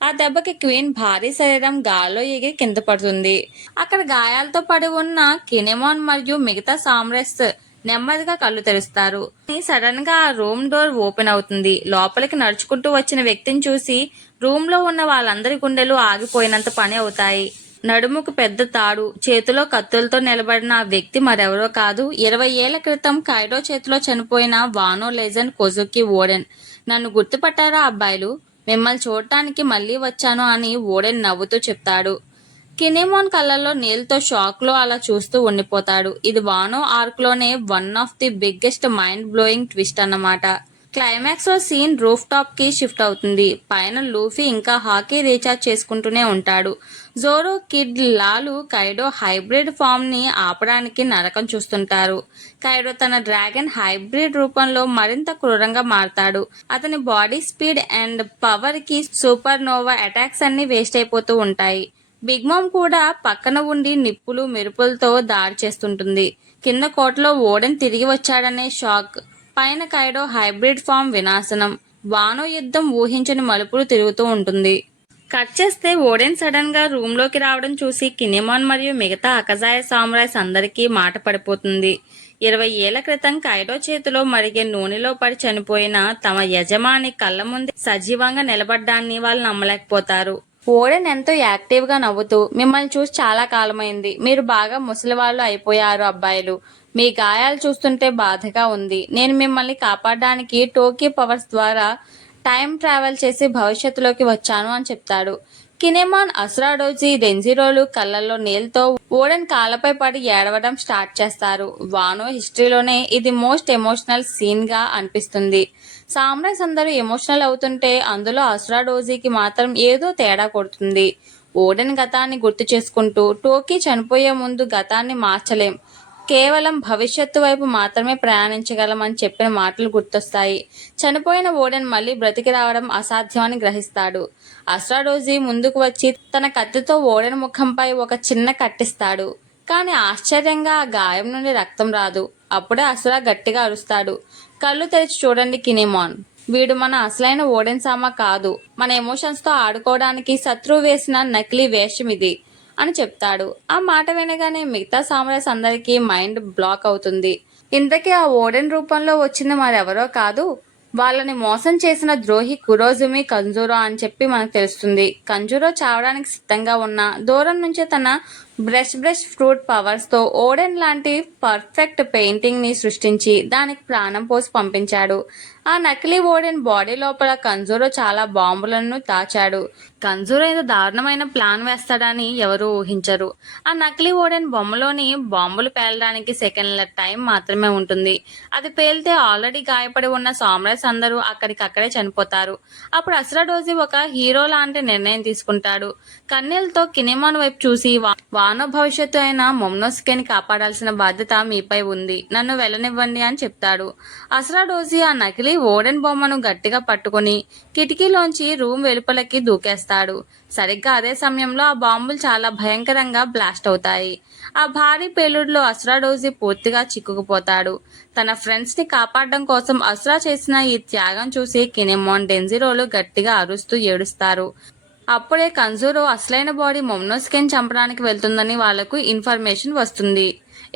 ఆ దెబ్బకి క్వీన్ భారీ శరీరం గాల్లో ఎగిరి కింద పడుతుంది. అక్కడ గాయాలతో పడి ఉన్న కినెమాన్ మరియు మిగతా సామ్రాట్స్ నెమ్మదిగా కళ్ళు తెరుస్తారు. సడన్ గా ఆ రూమ్ డోర్ ఓపెన్ అవుతుంది. లోపలికి నడుచుకుంటూ వచ్చిన వ్యక్తిని చూసి రూమ్ లో ఉన్న వాళ్ళందరి గుండెలు ఆగిపోయినంత పని అవుతాయి. నడుముకు పెద్ద తాడు, చేతిలో కత్తులతో నిలబడిన ఆ వ్యక్తి మరెవరో కాదు, 20 ఏళ్ల క్రితం కైడో చేతిలో చనిపోయిన వానో లెజెండ్ కొజుకి ఓడెన్. నన్ను గుర్తుపట్టారా అబ్బాయిలు? మిమ్మల్ని చూడటానికి మళ్లీ వచ్చాను అని ఓడెన్ నవ్వుతూ చెప్తాడు. కినెమాన్ కళ్ళల్లో నీళ్ళతో షాక్ లో అలా చూస్తూ ఉండిపోతాడు. ఇది వానో ఆర్క్ లోనే one of the biggest mind blowing twist అన్నమాట. క్లైమాక్స్ లో సీన్ రూఫ్ టాప్ కి షిఫ్ట్ అవుతుంది. పైన లూఫీ ఇంకా హాకీ రీఛార్జ్ చేసుకుంటూనే ఉంటాడు. జోరో, కిడ్, లాలు కైడో హైబ్రిడ్ ఫామ్ ని ఆపడానికి నరకం చూస్తుంటారు. కైడో తన డ్రాగన్ హైబ్రిడ్ రూపంలో మరింత క్రూరంగా మారతాడు. అతని బాడీ స్పీడ్ అండ్ పవర్ కి సూపర్ నోవా అటాక్స్ అన్ని వేస్ట్ అయిపోతూ ఉంటాయి. బిగ్ మామ్ కూడా పక్కన ఉండి నిప్పులు మెరుపులతో దాడి చేస్తుంటుంది. కింద కోటలో ఓడెన్ తిరిగి వచ్చాడనే షాక్, పైన కైడో హైబ్రిడ్ ఫామ్ వినాశనం, వానో యుద్ధం ఊహించని మలుపులు తిరుగుతూ ఉంటుంది. కట్ చేస్తే ఓడెన్ సడన్ గా రూమ్ లోకి రావడం చూసి కినెమాన్ మరియు మిగతా అకజాయ సామురాయ్స్ అందరికీ మాట పడిపోతుంది. 20 ఏళ్ల క్రితం కైడో చేతిలో మరిగే నూనెలో పడి చనిపోయిన తమ యజమాని కళ్ళ ముందే సజీవంగా నిలబడ్డాన్ని వాళ్ళు నమ్మలేకపోతారు. ఓడెన్ ఎంతో యాక్టివ్ గా నవ్వుతూ, మిమ్మల్ని చూసి చాలా కాలమైంది, మీరు బాగా ముసలివాళ్లు అయిపోయారు అబ్బాయిలు, మీ గాయాలు చూస్తుంటే బాధగా ఉంది. నేను మిమ్మల్ని కాపాడడానికి టోకీ పవర్స్ ద్వారా టైం ట్రావెల్ చేసి భవిష్యత్తులోకి వచ్చాను అని చెప్తాడు. కినెమాన్, అసురాడోజీ, డెంజిరోలు కళ్ళల్లో నీళ్ళతో ఓడెన్ కాళ్ళపై పడి ఏడవడం స్టార్ట్ చేస్తారు. వానో హిస్టరీలోనే ఇది మోస్ట్ ఎమోషనల్ సీన్ గా అనిపిస్తుంది. సామ్రాయ్స్ అందరూ ఎమోషనల్ అవుతుంటే అందులో అసురాడోజీకి మాత్రం ఏదో తేడా కొడుతుంది. ఓడెన్ గతాన్ని గుర్తు చేసుకుంటూ, టోకీ చనిపోయే ముందు గతాన్ని మార్చలేం, కేవలం భవిష్యత్తు వైపు మాత్రమే ప్రయాణించగలమని చెప్పిన మాటలు గుర్తొస్తాయి. చనిపోయిన ఓడెన్ మళ్లీ బ్రతికి రావడం అసాధ్యమని గ్రహిస్తాడు. అస్ట్రాడోజీ ముందుకు వచ్చి తన కత్తితో ఓడెన్ ముఖంపై ఒక చిన్న కట్టిస్తాడు. కానీ ఆశ్చర్యంగా ఆ గాయం నుండి రక్తం రాదు. అప్పుడే అసురా గట్టిగా అరుస్తాడు, కళ్ళు తెరిచి చూడండి కినెమాన్, వీడు మన అసలైన ఓడెన్ సామా కాదు, మన ఎమోషన్స్ తో ఆడుకోవడానికి శత్రువు వేసిన నకిలీ వేషం ఇది అని చెప్తాడు. ఆ మాట వినగానే మిగతా సామ్రాయ్స్ అందరికీ మైండ్ బ్లాక్ అవుతుంది. ఇంతకీ ఆ ఓడెన్ రూపంలో వచ్చింది మరెవరో కాదు, వాళ్ళని మోసం చేసిన ద్రోహి కురోజుమి కంజూరో అని చెప్పి మనకు తెలుస్తుంది. కంజూరో చావడానికి సిద్ధంగా ఉన్న దూరం నుంచే తన బ్రష్ ఫ్రూట్ పవర్స్ తో ఓడెన్ లాంటి పర్ఫెక్ట్ పెయింటింగ్ ని సృష్టించి దానికి ప్రాణం పోసి పంపించాడు. ఆ నకిలీ ఓడెన్ బాడీ లోపల కంజూరో చాలా బాంబులను దాచాడు. కంజూరో ఏదో దారుణమైన ప్లాన్ వేస్తాడని ఎవరూ ఊహించరు. ఆ నకిలీ ఓడెన్ బొమ్మలోని బాంబులు పేలడానికి సెకండ్ల టైం మాత్రమే ఉంటుంది. అది పేలితే ఆల్రెడీ గాయపడి ఉన్న సామ్రాట్స్ అందరూ అక్కడికక్కడే చనిపోతారు. అప్పుడు అసురాడోజీ ఒక హీరో లాంటి నిర్ణయం తీసుకుంటాడు. కన్నీళ్లతో కినెమాన్ వైపు చూసి, వానో భవిష్యత్తు అయిన మొమ్నోస్కేని కాపాడాల్సిన బాధ్యత మీపై ఉంది, నన్ను వెళ్ళనివ్వండి అని చెప్తాడు. అసురాడోజీ ఆ నకిలీ ఓడెన్ బొమ్మను గట్టిగా పట్టుకుని కిటికీలోంచి రూమ్ వెలుపలకి దూకేస్తాడు. సరిగ్గా అదే సమయంలో ఆ బాంబులు చాలా భయంకరంగా బ్లాస్ట్ అవుతాయి. ఆ భారీ పేలుడులో అసురాడోజీ పూర్తిగా చిక్కుకుపోతాడు. తన ఫ్రెండ్స్ ని కాపాడడం కోసం అసురా చేసిన ఈ త్యాగం చూసి కినెమాన్, డెంజిరోలు గట్టిగా అరుస్తూ ఏడుస్తారు. అప్పుడే కంజూరో అసలైన బాడీ మొమ్నోస్కేని చంపడానికి వెళ్తుందని వాళ్లకు ఇన్ఫర్మేషన్ వస్తుంది.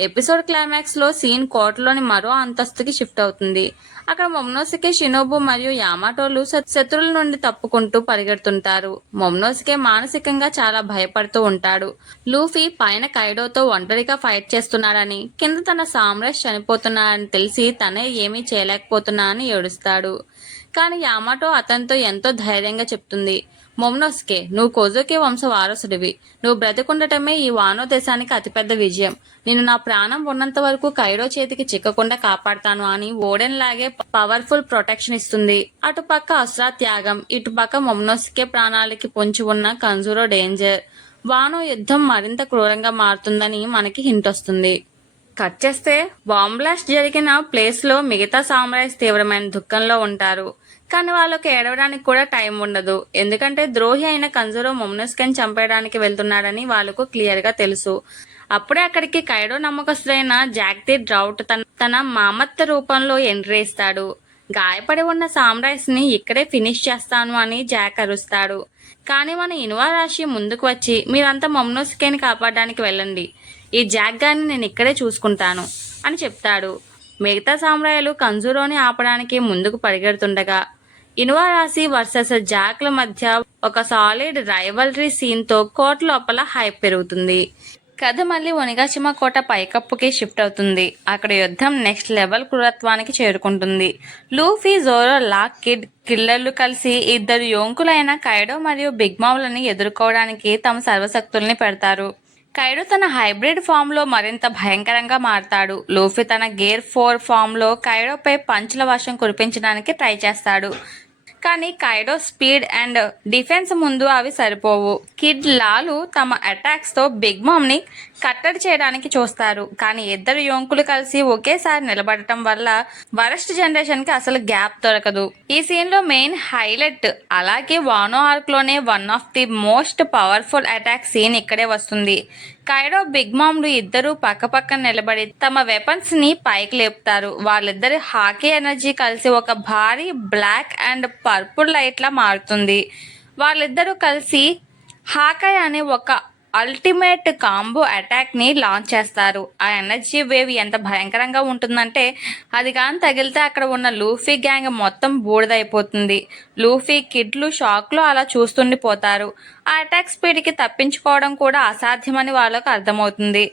ఎపిసోడ్ క్లైమాక్స్ లో సీన్ కోటలోని మరో అంతస్తుకి షిఫ్ట్ అవుతుంది. అక్కడ మొమ్నోసుకే, షినోబు మరియు యామాటోలు శత్రువుల నుండి తప్పుకుంటూ పరిగెడుతుంటారు. మొమ్నోసుకే మానసికంగా చాలా భయపడుతూ ఉంటాడు. లూఫీ పైన కైడోతో ఒంటరిగా ఫైట్ చేస్తున్నాడని, కింద తన సామ్రాజ్ చనిపోతున్నాడని తెలిసి తనే ఏమీ చేయలేకపోతున్నానని ఏడుస్తాడు. కానీ యామాటో అతనితో ఎంతో ధైర్యంగా చెప్తుంది, మొమ్నోస్కే, నువ్వు కోజోకే వంశ వారసుడివి. నువ్వు బ్రతికుండటమే ఈ వానో దేశానికి అతిపెద్ద విజయం. నేను నా ప్రాణం ఉన్నంత వరకు కైడో చేతికి చిక్కకుండా కాపాడతాను అని ఓడెన్ లాగే పవర్ఫుల్ ప్రొటెక్షన్ ఇస్తుంది. అటుపక్క అస్రా త్యాగం, ఇటుపక్క మొమ్నోస్కే ప్రాణాలకి పొంచి ఉన్న కంజూరో డేంజర్. వానో యుద్ధం మరింత క్రూరంగా మారుతుందని మనకి హింట్ వస్తుంది. కట్ చేస్తే బాంబ్ బ్లాస్ట్ జరిగిన ప్లేస్ లో మిగతా సామ్రాజ్స్ తీవ్రమైన దుఃఖంలో ఉంటారు. కానీ వాళ్ళకి ఏడవడానికి కూడా టైం ఉండదు. ఎందుకంటే ద్రోహి అయిన కంజూరో మొమ్నోస్కేని చంపేయడానికి వెళ్తున్నాడని వాళ్ళకు క్లియర్ గా తెలుసు. అప్పుడే అక్కడికి కైడో నమ్మకస్తుడైన జాక్ ది డ్రౌట్ తన మామత్త రూపంలో ఎంట్రీ ఇస్తాడు. గాయపడి ఉన్న సామ్రాజ్స్ ని ఇక్కడే ఫినిష్ చేస్తాను అని జాక్ అరుస్తాడు. కానీ మన ఇనువారాషి ముందుకు వచ్చి, మీరంతా మొమ్నోస్కేని కాపాడడానికి వెళ్ళండి, ఈ జాక్ గారిని నేను ఇక్కడే చూసుకుంటాను అని చెప్తాడు. మిగతా సామ్రాజ్యాలు కంజూరోని ఆపడానికి ముందుకు పరిగెడుతుండగా ఇనువారాసి వర్సెస్ జాక్ల మధ్య ఒక సాలిడ్ రైవల్రీ సీన్ తో కోట లోపల హైప్ పెరుగుతుంది. కథ మళ్ళీ ఒనిగాషిమా కోట పైకప్పుకి షిఫ్ట్ అవుతుంది. అక్కడ యుద్ధం నెక్స్ట్ లెవెల్ క్రూరత్వానికి చేరుకుంటుంది. లూఫీ, జోరో, లాక్, కిడ్, కిల్లర్లు కలిసి ఇద్దరు యోంకులైన కైడో మరియు బిగ్ మామ్లని ఎదుర్కోవడానికి తమ సర్వశక్తుల్ని పెడతారు. కైడో తన హైబ్రిడ్ ఫామ్ లో మరింత భయంకరంగా మారతాడు. లూఫీ తన గేర్ 4 ఫామ్ లో కైడోపై పంచుల వర్షం కురిపించడానికి ట్రై చేస్తాడు. కానీ కైడో స్పీడ్ అండ్ డిఫెన్స్ ముందు అవి సరిపోవు. కిడ్, లాలు తమ అటాక్స్ తో బిగ్ మామ్ ని కట్టడి చేయడానికి చూస్తారు. కానీ ఇద్దరు యోంకులు కలిసి ఒకేసారి నిలబడటం వల్ల వరస్ట్ జనరేషన్ కి అసలు గ్యాప్ దొరకదు. ఈ సీన్ లో మెయిన్ హైలైట్. అలాగే వానో ఆర్క్ లోనే one of the most powerful attack scene ఇక్కడే వస్తుంది. కైడో, బిగ్ మామ్లు ఇద్దరు పక్కపక్కన నిలబడి తమ వెపన్స్ ని పైకి లేపుతారు. వాళ్ళిద్దరి హాకీ ఎనర్జీ కలిసి ఒక భారీ బ్లాక్ అండ్ పర్పుల్ లైట్ లా మారుతుంది. వాళ్ళిద్దరూ కలిసి హాకాయ్ అనే ఒక అల్టిమేట్ కాంబో అటాక్ ని లాంచ్ చేస్తారు. ఆ ఎనర్జీ వేవ్ ఎంత భయంకరంగా ఉంటుందంటే అది కానీ తగిలితే అక్కడ ఉన్న లూఫీ గ్యాంగ్ మొత్తం బూడిదైపోతుంది. లూఫీ, కిడ్లు షాక్ లో అలా చూస్తుండిపోతారు. ఆ అటాక్ స్పీడ్ కి తప్పించుకోవడం కూడా అసాధ్యమని వాళ్ళకు అర్థమవుతుంది.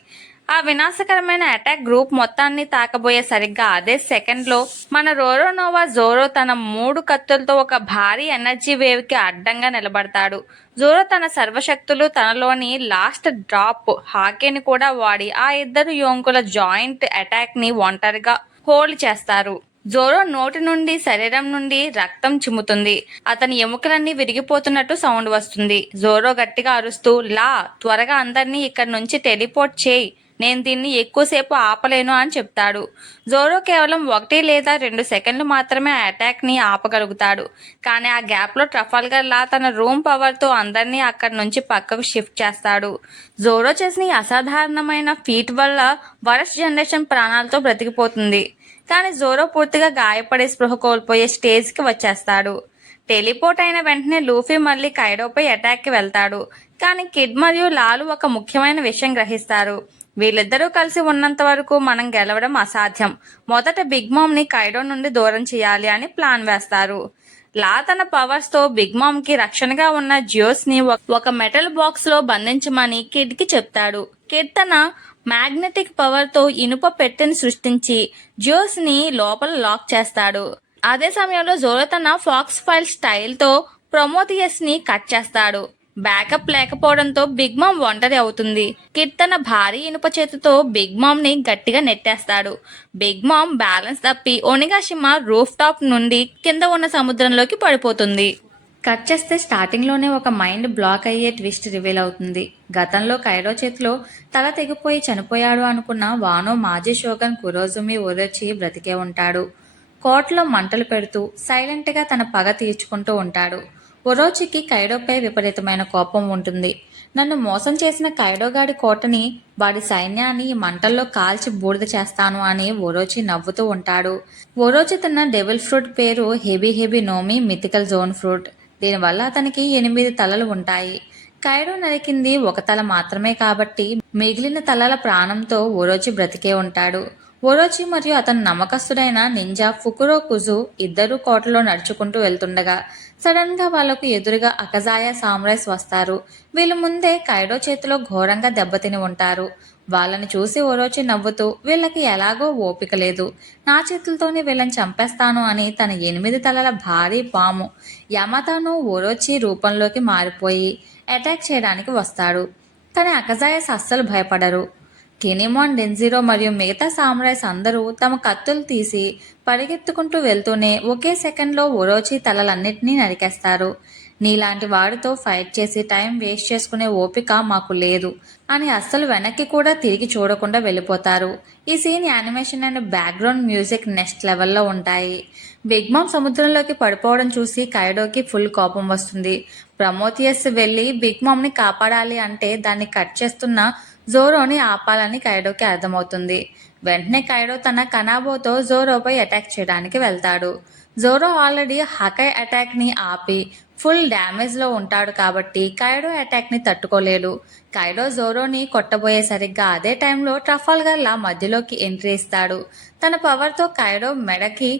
ఆ వినాశకరమైన అటాక్ గ్రూప్ మొత్తాన్ని తాకబోయే సరిగ్గా అదే సెకండ్ లో మన రోరోనోవా జోరో తన 3 కత్తులతో ఒక భారీ ఎనర్జీ వేవ్ కి అడ్డంగా నిలబడతాడు. జోరో తన సర్వశక్తులు, తనలోని లాస్ట్ డ్రాప్ హాకీని కూడా వాడి ఆ ఇద్దరు యోంకుల జాయింట్ అటాక్ ని ఒంటరిగా హోల్డ్ చేస్తారు. జోరో నోటి నుండి, శరీరం నుండి రక్తం చిమ్ముతుంది. అతని ఎముకలన్నీ విరిగిపోతున్నట్టు సౌండ్ వస్తుంది. జోరో గట్టిగా అరుస్తూ, లా, త్వరగా అందరినీ ఇక్కడి నుంచి టెలిపోర్ట్ చేయి, నేను దీన్ని ఎక్కువసేపు ఆపలేను అని చెప్తాడు. జోరో కేవలం 1 లేదా 2 సెకండ్లు మాత్రమే ఆ అటాక్ ని ఆపగలుగుతాడు. కానీ ఆ గ్యాప్ లో ట్రఫాల్గర్ లా తన రూమ్ పవర్ తో అందరినీ అక్కడి నుంచి పక్కకు షిఫ్ట్ చేస్తాడు. జోరో చేసిన ఈ అసాధారణమైన ఫీట్ వల్ల వరస్ట్ జనరేషన్ ప్రాణాలతో బ్రతికిపోతుంది. కానీ జోరో పూర్తిగా గాయపడే స్పృహ కోల్పోయే స్టేజ్ కి వచ్చేస్తాడు. టెలిపోర్ట్ అయిన వెంటనే లూఫీ మళ్ళీ కైడోపై అటాక్ కి వెళ్తాడు. కానీ కిడ్ మరియు లాలు ఒక ముఖ్యమైన విషయం గ్రహిస్తారు. వీళ్ళిద్దరూ కలిసి ఉన్నంత వరకు మనం గెలవడం అసాధ్యం. మొదట బిగ్ మామ్ ని కైడో నుండి దూరం చేయాలి అని ప్లాన్ వేస్తారు. లా తన పవర్స్ తో బిగ్ మామ్ కి రక్షణగా ఉన్న జియోస్ ని ఒక మెటల్ బాక్స్ లో బంధించమని కిడ్ కి చెప్తాడు. కిడ్ తన మ్యాగ్నెటిక్ పవర్ తో ఇనుప పెట్టెని సృష్టించి జియోస్ ని లోపల లాక్ చేస్తాడు. అదే సమయంలో జోరో తన ఫాక్స్ ఫైల్ స్టైల్ తో ప్రొమోథియస్ ని కట్ చేస్తాడు. బ్యాకప్ లేకపోవడంతో బిగ్ మామ్ ఒంటరి అవుతుంది. కిడ్ తన భారీ ఇనుప చేతితో బిగ్ మామ్ ని గట్టిగా నెట్టేస్తాడు. బిగ్ మామ్ బ్యాలెన్స్ తప్పి ఒనిగాషిమా రూఫ్ టాప్ నుండి కింద ఉన్న సముద్రంలోకి పడిపోతుంది. కట్ చేస్తే స్టార్టింగ్ లోనే ఒక మైండ్ బ్లాక్ అయ్యే ట్విస్ట్ రివీల్ అవుతుంది. గతంలో కైడో చేతిలో తల తెగిపోయి చనిపోయాడు అనుకున్న వానో మాజీ షోగన్ కురోజుమి ఒరోచి బ్రతికే ఉంటాడు. కోటలో మంటలు పెడుతూ సైలెంట్ గా తన పగ తీర్చుకుంటూ ఉంటాడు. ఒరోచికి కైడోపై విపరీతమైన కోపం ఉంటుంది. నన్ను మోసం చేసిన కైడోగాడి కోటని, వాడి సైన్యాన్ని ఈ మంటల్లో కాల్చి బూడిద చేస్తాను అని ఒరోచి నవ్వుతూ ఉంటాడు. ఒరోచి తన డెవిల్ ఫ్రూట్ పేరు హెబీ నోమి మిథికల్ జోన్ ఫ్రూట్. దీనివల్ల అతనికి 8 తలలు ఉంటాయి. కైడో నరికింది ఒక తల మాత్రమే కాబట్టి మిగిలిన తలల ప్రాణంతో ఓరోచి బ్రతికే ఉంటాడు. ఓరోచి మరియు అతను నమ్మకస్తుడైన నింజా ఫుకురోకుజు ఇద్దరూ కోటలో నడుచుకుంటూ వెళ్తుండగా సడన్ గా వాళ్లకు ఎదురుగా అకజాయా సామురైస్ వస్తారు. వీళ్ళు ముందే కైడో చేతిలో ఘోరంగా దెబ్బతిని ఉంటారు. వాళ్ళని చూసి ఓరోచి నవ్వుతూ, వీళ్ళకి ఎలాగో ఓపిక లేదు, నా చేతులతోనే వీళ్ళని చంపేస్తాను అని తన 8 తలల భారీ పాము యమతాను ఓరోచి రూపంలోకి మారిపోయి అటాక్ చేయడానికి వస్తాడు. కానీ అకజాయస్ అస్సలు భయపడరు. కినిమాన్, డెన్జిరో మరియు మిగతా సామురైస్ అందరూ తమ కత్తులు తీసి పరిగెత్తుకుంటూ వెళ్తూనే ఒకే సెకండ్లో ఒరోచి తలలన్నింటినీ నరికేస్తారు. నీలాంటి వాడితో ఫైట్ చేసి టైం వేస్ట్ చేసుకునే ఓపిక మాకు లేదు అని అస్సలు వెనక్కి కూడా తిరిగి చూడకుండా వెళ్ళిపోతారు. ఈ scene animation and background music next లెవెల్లో ఉంటాయి. బిగ్ మామ్ సముద్రంలోకి పడిపోవడం చూసి కైడోకి ఫుల్ కోపం వస్తుంది. ప్రమోథియస్ వెళ్ళి బిగ్ మామ్ని కాపాడాలి అంటే దాన్ని కట్ చేస్తున్న జోరోని ఆపాలని కైడోకి అర్థమవుతుంది. వెంటనే కైడో తన కనాబోతో జోరోపై అటాక్ చేయడానికి వెళ్తాడు. జోరో ఆల్రెడీ హకై అటాక్ని ఆపి ఫుల్ డ్యామేజ్లో ఉంటాడు కాబట్టి కైడో అటాక్ని తట్టుకోలేడు. కైడో జోరోని కొట్టబోయే సరిగ్గా అదే టైంలో ట్రఫాల్గర్ లా మధ్యలోకి ఎంట్రీ ఇస్తాడు. తన పవర్తో కైడో మెడకి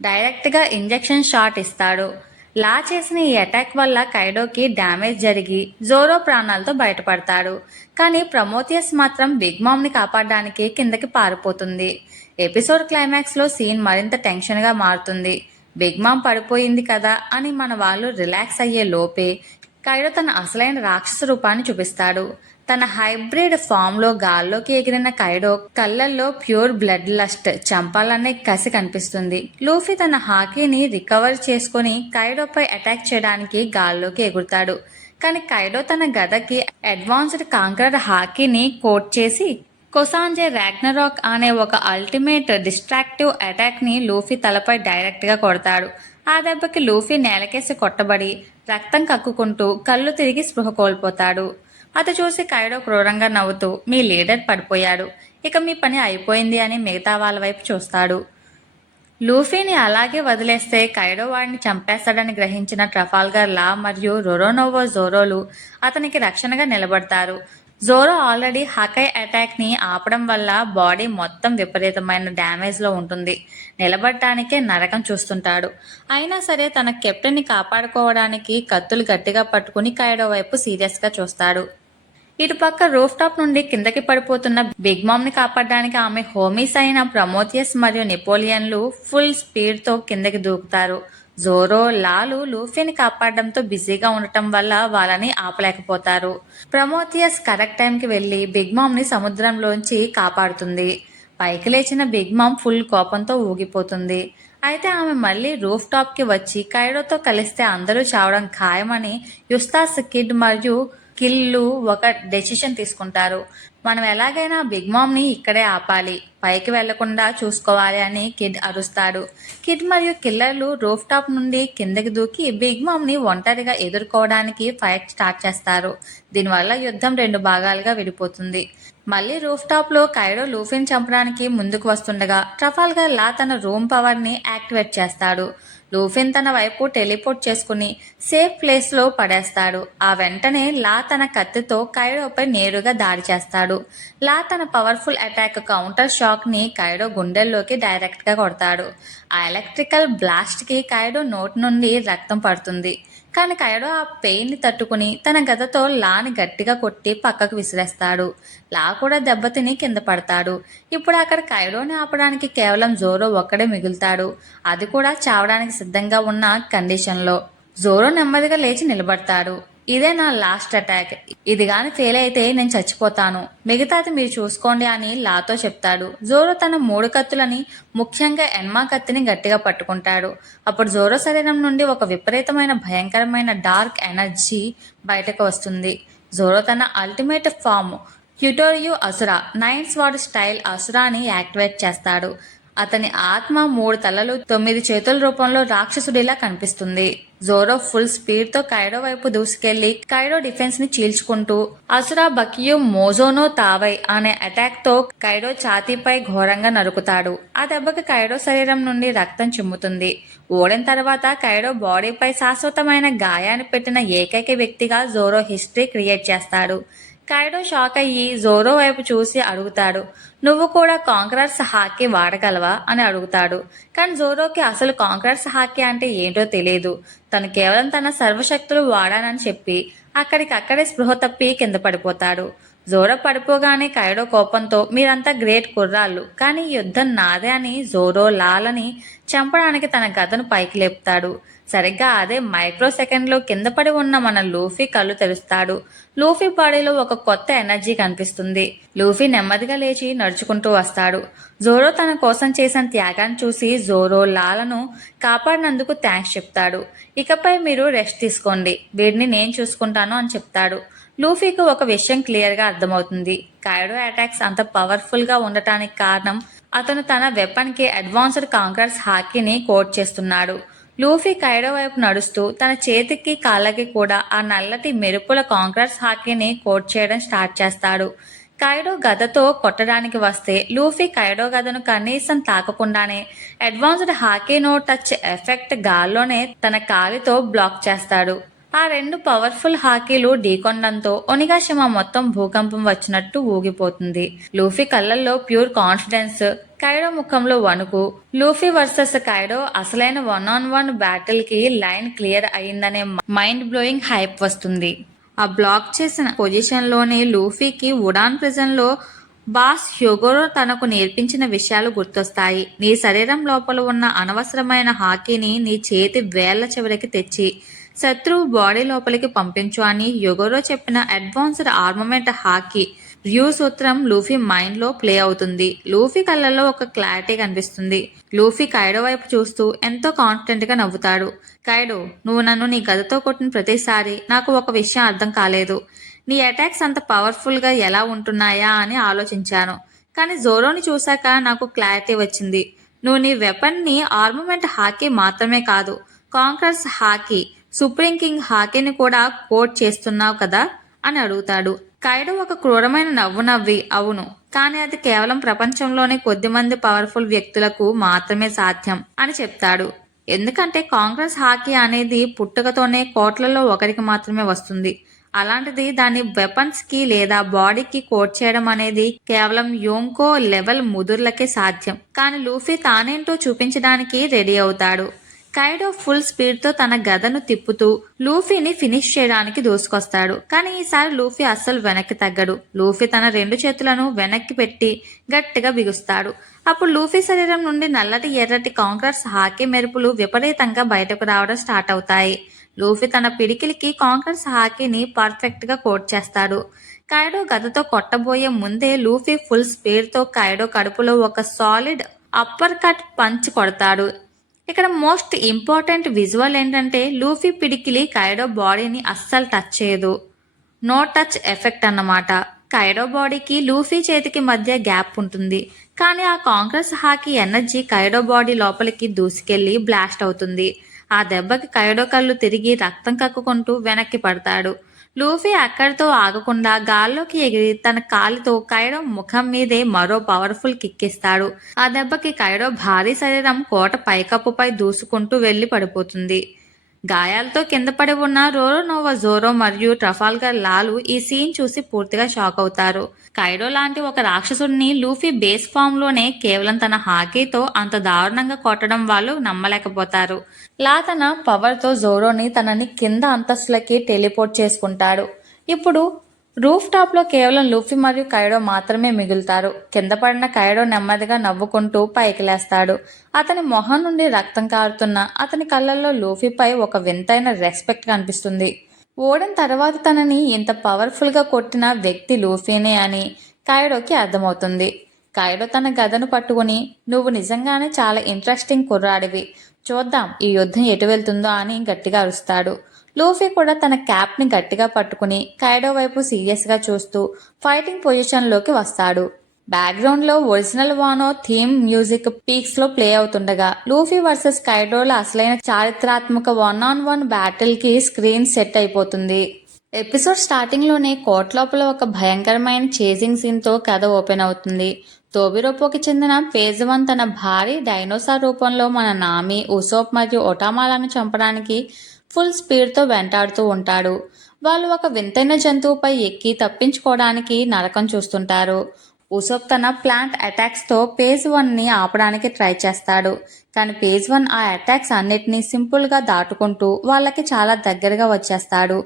డైరెక్ట్గా ఇంజెక్షన్ షాట్ ఇస్తాడు. లా చేసిన ఈ అటాక్ వల్ల కైడోకి డ్యామేజ్ జరిగి జోరో ప్రాణాలతో బయటపడతాడు. కానీ ప్రమోథియస్ మాత్రం బిగ్ మామ్ని కాపాడడానికి కిందకి పారిపోతుంది. ఎపిసోడ్ క్లైమాక్స్లో సీన్ మరింత టెన్షన్గా మారుతుంది. బిగ్ మామ్ పడిపోయింది కదా అని మన వాళ్ళు రిలాక్స్ అయ్యే లోపే కైడో తన అసలైన రాక్షస రూపాన్ని చూపిస్తాడు. తన హైబ్రిడ్ ఫామ్లో గాల్లోకి ఎగిరిన కైడో కళ్ళల్లో ప్యూర్ బ్లడ్ లస్ట్, చంపాలనే కసి కనిపిస్తుంది. లూఫీ తన హాకీని రికవర్ చేసుకుని కైడోపై అటాక్ చేయడానికి గాల్లోకి ఎగురుతాడు. కానీ కైడో తన గదకి అడ్వాన్స్డ్ కాంకరర్ హాకీని కోట్ చేసి కొసాంజే రాగ్నరాక్ అనే ఒక అల్టిమేట్ డిస్ట్రాక్టివ్ అటాక్ని లూఫీ తలపై డైరెక్ట్గా కొడతాడు. ఆ దెబ్బకి లూఫీ నేలకేసి కొట్టబడి రక్తం కక్కుకుంటూ కళ్ళు తిరిగి స్పృహ కోల్పోతాడు. అది చూసి కైడో క్రూరంగా నవ్వుతూ, మీ లీడర్ పడిపోయాడు, ఇక మీ పని అయిపోయింది అని మిగతా వాళ్ళ వైపు చూస్తాడు. లూఫీని అలాగే వదిలేస్తే కైడో వాడిని చంపేస్తాడని గ్రహించిన ట్రఫాల్గర్ లా మరియు రొరోనోవో జోరోలు అతనికి రక్షణగా నిలబడతారు. జోరో ఆల్రెడీ హకై అటాక్ని ఆపడం వల్ల బాడీ మొత్తం విపరీతమైన డ్యామేజ్లో ఉంటుంది. నిలబడటానికే నరకం చూస్తుంటాడు. అయినా సరే తన కెప్టెన్ని కాపాడుకోవడానికి కత్తులు గట్టిగా పట్టుకుని కైడో వైపు సీరియస్గా చూస్తాడు. ఇటుపక్క రూఫ్ టాప్ నుండి కిందకి పడిపోతున్న బిగ్ మామ్ని కాపాడడానికి ఆమె హోమీస్ అయిన ప్రమోథియస్ మరియు నెపోలియన్లు ఫుల్ స్పీడ్తో కిందకి దూకుతారు. జోరో, లాలు లూఫీని కాపాడడంతో బిజీగా ఉండటం వల్ల వాళ్ళని ఆపలేకపోతారు. ప్రమోథియస్ కరెక్ట్ టైంకి వెళ్లి బిగ్ మామ్ని సముద్రంలోంచి కాపాడుతుంది. పైకి లేచిన బిగ్ మామ్ ఫుల్ కోపంతో ఊగిపోతుంది. అయితే ఆమె మళ్ళీ రూఫ్ టాప్కి వచ్చి కైడోతో కలిస్తే అందరూ చావడం ఖాయమని యుస్తాస్, కిడ్ మరియు కిల్లు ఒక డెసిషన్ తీసుకుంటారు. మనం ఎలాగైనా బిగ్ మామ్ని ఇక్కడే ఆపాలి, పైకి వెళ్లకుండా చూసుకోవాలి అని కిడ్ అరుస్తాడు. కిడ్ మరియు కిల్లర్లు రూఫ్ టాప్ నుండి కిందకి దూకి బిగ్ మామ్ని ఒంటరిగా ఎదుర్కోవడానికి ఫైట్ స్టార్ట్ చేస్తారు. దీనివల్ల యుద్ధం 2 భాగాలుగా విడిపోతుంది. మళ్ళీ రూఫ్ టాప్లో కైడో లూఫీని చంపడానికి ముందుకు వస్తుండగా ట్రఫాల్గర్ లా తన రూమ్ పవర్ని యాక్టివేట్ చేస్తాడు. లూఫీని తన వైపు టెలిపోర్ట్ చేసుకుని సేఫ్ ప్లేస్లో పడేస్తాడు. ఆ వెంటనే లా తన కత్తితో కైడోపై నేరుగా దాడి చేస్తాడు. లా తన పవర్ఫుల్ అటాక్ కౌంటర్ షాక్ని కైడో గుండెల్లోకి డైరెక్ట్గా కొడతాడు. ఆ ఎలక్ట్రికల్ బ్లాస్ట్కి కైడో నోటి నుండి రక్తం పడుతుంది. కానీ కైడో ఆ పెయిన్ని తట్టుకుని తన గదతో లాని గట్టిగా కొట్టి పక్కకు విసిరేస్తాడు. లా కూడా దెబ్బతిని కింద పడతాడు. ఇప్పుడు అక్కడ కైడోని ఆపడానికి కేవలం జోరో ఒక్కడే మిగులుతాడు. అది కూడా చావడానికి సిద్ధంగా ఉన్న కండిషన్లో. జోరో నెమ్మదిగా లేచి నిలబడతాడు. ఇదే నా లాస్ట్ అటాక్, ఇది గాని ఫెయిల్ అయితే నేను చచ్చిపోతాను, మిగతాది మీరు చూసుకోండి అని లాతో చెప్తాడు. జోరో తన 3 కత్తులని, ముఖ్యంగా ఎన్మా కత్తిని గట్టిగా పట్టుకుంటాడు. అప్పుడు జోరో శరీరం నుండి ఒక విపరీతమైన భయంకరమైన డార్క్ ఎనర్జీ బయటకు వస్తుంది. జోరో తన ultimate form హ్యుటోరియు అసురా 9 sword style అసురాని activate చేస్తాడు. అతని ఆత్మ 3 తలలు 9 చేతుల రూపంలో రాక్షసుడిలా కనిపిస్తుంది. జోరో ఫుల్ స్పీడ్ తో కైడో వైపు దూసుకెళ్లి కైడో డిఫెన్స్ ని చీల్చుకుంటూ అసురా బకియు మోజోనో తావై అనే అటాక్ తో కైడో ఛాతీపై ఘోరంగా నరుకుతాడు. ఆ దెబ్బకి కైడో శరీరం నుండి రక్తం చిమ్ముతుంది. ఓడిన తర్వాత కైడో బాడీపై శాశ్వతమైన గాయాన్ని పెట్టిన ఏకైక వ్యక్తిగా జోరో హిస్టరీ క్రియేట్ చేస్తాడు. కైడో షాక్ అయ్యి జోరో వైపు చూసి అడుగుతాడు, నువ్వు కూడా కాంక్రర్స్ హాకీ వాడగలవా అని అడుగుతాడు. కానీ జోరోకి అసలు కాంక్రర్స్ హాకీ అంటే ఏంటో తెలియదు. తను కేవలం తన సర్వశక్తులు వాడానని చెప్పి అక్కడికక్కడే స్పృహ తప్పి కింద పడిపోతాడు. జోరో పడిపోగానే కైడో కోపంతో మీరంతా గ్రేట్ కుర్రాళ్ళు, కానీ ఈ యుద్ధం నాదే అని జోరో లాలని చంపడానికి తన గదను పైకి లేపుతాడు. సరిగ్గా అదే మైక్రో సెకండ్లో కింద పడి ఉన్న మన లూఫీ కళ్ళు తెరుస్తాడు. లూఫీ బాడీలో ఒక కొత్త ఎనర్జీ కనిపిస్తుంది. లూఫీ నెమ్మదిగా లేచి నడుచుకుంటూ వస్తాడు. జోరో తన కోసం చేసిన త్యాగాన్ని చూసి జోరో లాలను కాపాడినందుకు థ్యాంక్స్ చెప్తాడు. ఇకపై మీరు రెస్ట్ తీసుకోండి, వీడిని నేను చూసుకుంటాను అని చెప్తాడు. లూఫీకి ఒక విషయం క్లియర్గా అర్థమవుతుంది. కైడో అటాక్స్ అంత పవర్ఫుల్ గా ఉండటానికి కారణం అతను తన వెపన్ కి అడ్వాన్స్డ్ కాంక్రర్స్ హాకీని కోట్ చేస్తున్నాడు. లూఫీ కైడో వైపు నడుస్తూ తన చేతికి కాళ్ళకి కూడా ఆ నల్లటి మెరుపుల కాంక్రర్స్ హాకీని కోట్ చేయడం స్టార్ట్ చేస్తాడు. కైడో గదతో కొట్టడానికి వస్తే లూఫీ కైడో గదను కనీసం తాకకుండానే advanced haki no touch effect గాల్లోనే తన కాలితో బ్లాక్ చేస్తాడు. ఆ 2 పవర్ఫుల్ హాకీలు ఢీకొనడంతో ఒనిగాషిమా మొత్తం భూకంపం వచ్చినట్టు ఊగిపోతుంది. లూఫీ కళ్ళల్లో ప్యూర్ కాన్ఫిడెన్స్, కైడో ముఖంలో వణుకు. లూఫీ వర్సెస్ కైడో అసలైన 1-on-1 బ్యాటిల్ కి లైన్ క్లియర్ అయిందనే మైండ్ బ్లోయింగ్ హైప్ వస్తుంది. ఆ బ్లాక్ చేసిన పొజిషన్ లోనే లూఫీకి వుడాన్ ప్రిజన్ లో బాస్ హ్యూగోరో తనకు నేర్పించిన విషయాలు గుర్తొస్తాయి. నీ శరీరం లోపల ఉన్న అనవసరమైన హాకీని నీ చేతి వేళ్ల చివరికి తెచ్చి శత్రువు బాడీ లోపలికి పంపించు అని హ్యూగోరో చెప్పిన అడ్వాన్స్డ్ ఆర్మమెంట్ హాకీ వ్యూ సూత్రం లూఫీ మైండ్ లో ప్లే అవుతుంది. లూఫీ కళ్ళల్లో ఒక క్లారిటీ కనిపిస్తుంది. లూఫీ కైడో వైపు చూస్తూ ఎంతో కాన్ఫిడెంట్ గా నవ్వుతాడు. కైడో, నువ్వు నన్ను నీ గదతో కొట్టిన ప్రతిసారి నాకు ఒక విషయం అర్థం కాలేదు. నీ అటాక్స్ అంత పవర్ఫుల్ గా ఎలా ఉంటున్నాయా అని ఆలోచించాను. కానీ జోరోని చూశాక నాకు క్లారిటీ వచ్చింది. నువ్వు నీ వెపన్ ని ఆర్మమెంట్ హాకీ మాత్రమే కాదు, కాంక్రర్స్ హాకీ, సుప్రీం కింగ్ హాకీని కూడా కోట్ చేస్తున్నావు కదా అని అడుగుతాడు. కైడో ఒక క్రూరమైన నవ్వు నవ్వి అవును, కానీ అది కేవలం ప్రపంచంలోని కొద్దిమంది పవర్ఫుల్ వ్యక్తులకు మాత్రమే సాధ్యం అని చెప్తాడు. ఎందుకంటే కాంక్రస్ హాకీ అనేది పుట్టుకతోనే కోట్లలో ఒకరికి మాత్రమే వస్తుంది. అలాంటిది దాన్ని వెపన్స్ కి లేదా బాడీకి కోట్ చేయడం అనేది కేవలం యోంకో లెవెల్ ముదుర్లకే సాధ్యం. కానీ లూఫీ తానేంటో చూపించడానికి రెడీ అవుతాడు. కైడో ఫుల్ స్పీడ్ తో తన గదను తిప్పుతూ లూఫీని ఫినిష్ చేయడానికి దూసుకొస్తాడు. కానీ ఈసారి లూఫీ అస్సలు వెనక్కి తగ్గడు. లూఫీ తన 2 చేతులను వెనక్కి పెట్టి గట్టిగా బిగుస్తాడు. అప్పుడు లూఫీ శరీరం నుండి నల్లటి ఎర్రటి కాంక్రర్స్ హాకీ మెరుపులు విపరీతంగా బయటకు రావడం స్టార్ట్ అవుతాయి. లూఫీ తన పిడికిలికి కాంక్రర్స్ హాకీని పర్ఫెక్ట్ గా కోట్ చేస్తాడు. కైడో గదతో కొట్టబోయే ముందే లూఫీ ఫుల్ స్పీడ్ తో కైడో కడుపులో ఒక సాలిడ్ అప్పర్ కట్ పంచ్ కొడతాడు. ఇక్కడ మోస్ట్ ఇంపార్టెంట్ విజువల్ ఏంటంటే లూఫీ పిడికిలి కైడో బాడీని అస్సలు టచ్ చేయదు. నో టచ్ ఎఫెక్ట్ అన్నమాట. కైడో బాడీకి లూఫీ చేతికి మధ్య గ్యాప్ ఉంటుంది. కానీ ఆ కాంక్రస్ హాకీ ఎనర్జీ కైడో బాడీ లోపలికి దూసుకెళ్లి బ్లాస్ట్ అవుతుంది. ఆ దెబ్బకి కైడో కళ్ళు తిరిగి రక్తం కక్కుకుంటూ వెనక్కి పడతాడు. లూఫీ అక్కడితో ఆగకుండా గాల్లోకి ఎగిరి తన కాలితో కైడో ముఖం మీదే మరో పవర్ఫుల్ కిక్ ఇస్తాడు. ఆ దెబ్బకి కైడో భారీ శరీరం కోట పైకప్పుపై దూసుకుంటూ వెళ్లి పడిపోతుంది. గాయాలతో కింద పడి ఉన్న రోరోనోవా జోరో మరియు ట్రఫాల్గర్ లాలు ఈ సీన్ చూసి పూర్తిగా షాక్ అవుతారు. కైడో లాంటి ఒక రాక్షసుడిని లూఫీ బేస్ ఫామ్ లోనే కేవలం తన హాకీతో అంత దారుణంగా కొట్టడం వాళ్ళు నమ్మలేకపోతారు. లా తన పవర్ తో జోరోని తనని కింద అంతస్తులకి టెలిపోర్ట్ చేసుకుంటాడు. ఇప్పుడు రూఫ్ టాప్ లో కేవలం లూఫీ మరియు కైడో మాత్రమే మిగులుతారు. కింద పడిన కైడో నెమ్మదిగా నవ్వుకుంటూ పైకి లేస్తాడు. అతని మొహం నుండి రక్తం కారుతున్న అతని కళ్ళల్లో లూఫీపై ఒక వింతైన రెస్పెక్ట్ కనిపిస్తుంది. ఓడిన తర్వాత తనని ఇంత పవర్ఫుల్ గా కొట్టిన వ్యక్తి లూఫీనే అని కైడోకి అర్థమవుతుంది. కైడో తన గదను పట్టుకుని నువ్వు నిజంగానే చాలా ఇంట్రెస్టింగ్ కుర్రాడివి, చూద్దాం ఈ యుద్ధం ఎటు వెళ్తుందో అని గట్టిగా అరుస్తాడు. లూఫీ కూడా తన క్యాప్ ని గట్టిగా పట్టుకుని కైడో వైపు సీరియస్ గా చూస్తూ ఫైటింగ్ పొజిషన్ లోకి వస్తాడు. బ్యాక్గ్రౌండ్లో ఒరిజినల్ వానో థీమ్ మ్యూజిక్ పీక్స్లో ప్లే అవుతుండగా లూఫీ వర్సెస్ కైడోల అసలైన చారిత్రాత్మక వన్ బ్యాటిల్కి స్క్రీన్ సెట్ అయిపోతుంది. ఎపిసోడ్ స్టార్టింగ్లోనే కోట లోపల ఒక భయంకరమైన చేజింగ్ సీన్తో కథ ఓపెన్ అవుతుంది. తోబిరోపోకి చెందిన పేజ్ 1 తన భారీ డైనోసార్ రూపంలో మన నామి, ఉసోప్ మరియు ఒటామాలను చంపడానికి ఫుల్ స్పీడ్తో వెంటాడుతూ ఉంటాడు. వాళ్ళు ఒక వింతైన జంతువుపై ఎక్కి తప్పించుకోవడానికి నరకం చూస్తుంటారు. ఉసోప్ తన ప్లాంట్ అటాక్స్తో పేజ్ 1ని ఆపడానికి ట్రై చేస్తాడు. కానీ పేజ్ 1 ఆ అటాక్స్ అన్నిటినీ సింపుల్గా దాటుకుంటూ వాళ్ళకి చాలా దగ్గరగా వచ్చేస్తాడు.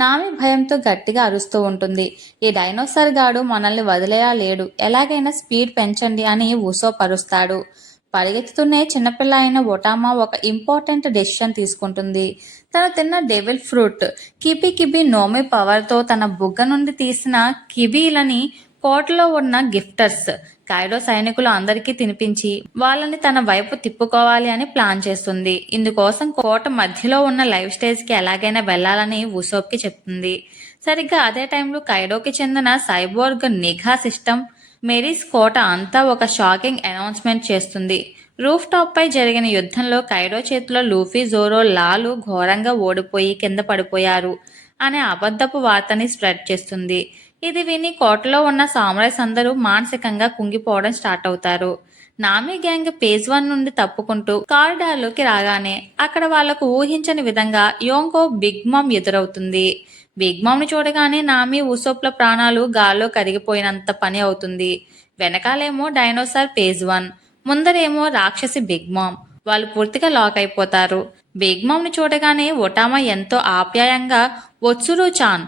నామి భయంతో గట్టిగా అరుస్తూ ఉంటుంది. ఈ డైనోసార్ గాడు మనల్ని వదిలేలా లేడు, ఎలాగైనా స్పీడ్ పెంచండి అని ఉసోప్ అరుస్తాడు. పరిగెత్తుతూనే చిన్నపిల్ల అయిన ఒటామా ఒక ఇంపార్టెంట్ డెసిషన్ తీసుకుంటుంది. తను తిన్న డెవిల్ ఫ్రూట్ కిబి కిబి నోమి పవర్తో తన బుగ్గ నుండి తీసిన కిబీలని కోటలో ఉన్న గిఫ్టర్స్ కైడో సైనికులు అందరికీ తినిపించి వాళ్ళని తన వైపు తిప్పుకోవాలి అని ప్లాన్ చేస్తుంది. ఇందుకోసం కోట మధ్యలో ఉన్న లైవ్ స్టేజ్కి ఎలాగైనా వెళ్లాలని ఉసోప్కి చెప్తుంది. సరిగ్గా అదే టైంలో కైడోకి చెందిన సైబోర్గ్ నిఘా సిస్టమ్ మెరీస్ కోట అంతా ఒక షాకింగ్ అనౌన్స్మెంట్ చేస్తుంది. రూఫ్ టాప్ పై జరిగిన యుద్ధంలో కైడో చేతిలో లూఫీ, జోరో, లాలు ఘోరంగా ఓడిపోయి కింద పడిపోయారు అనే అబద్ధపు వార్తని స్ప్రెడ్ చేస్తుంది. ఇది విని కోటలో ఉన్న సామురైస్ అందరూ మానసికంగా కుంగిపోవడం స్టార్ట్ అవుతారు. నామి గ్యాంగ్ పేజ్ 1 నుండి తప్పుకుంటూ కారిడార్లోకి రాగానే అక్కడ వాళ్లకు ఊహించని విధంగా యోంకో బిగ్ మామ్ ఎదురవుతుంది. బిగ్ మామ్ ని చూడగానే నామి, ఉసోప్ల ప్రాణాలు గాల్లో కరిగిపోయినంత పని అవుతుంది. వెనకాలేమో డైనోసార్ పేజ్ 1, ముందరేమో రాక్షసి బిగ్ మామ్. వాళ్ళు పూర్తిగా లాక్ అయిపోతారు. బిగ్ మామ్ ని చూడగానే ఒటామా ఎంతో ఆప్యాయంగా ఒత్సురు చాన్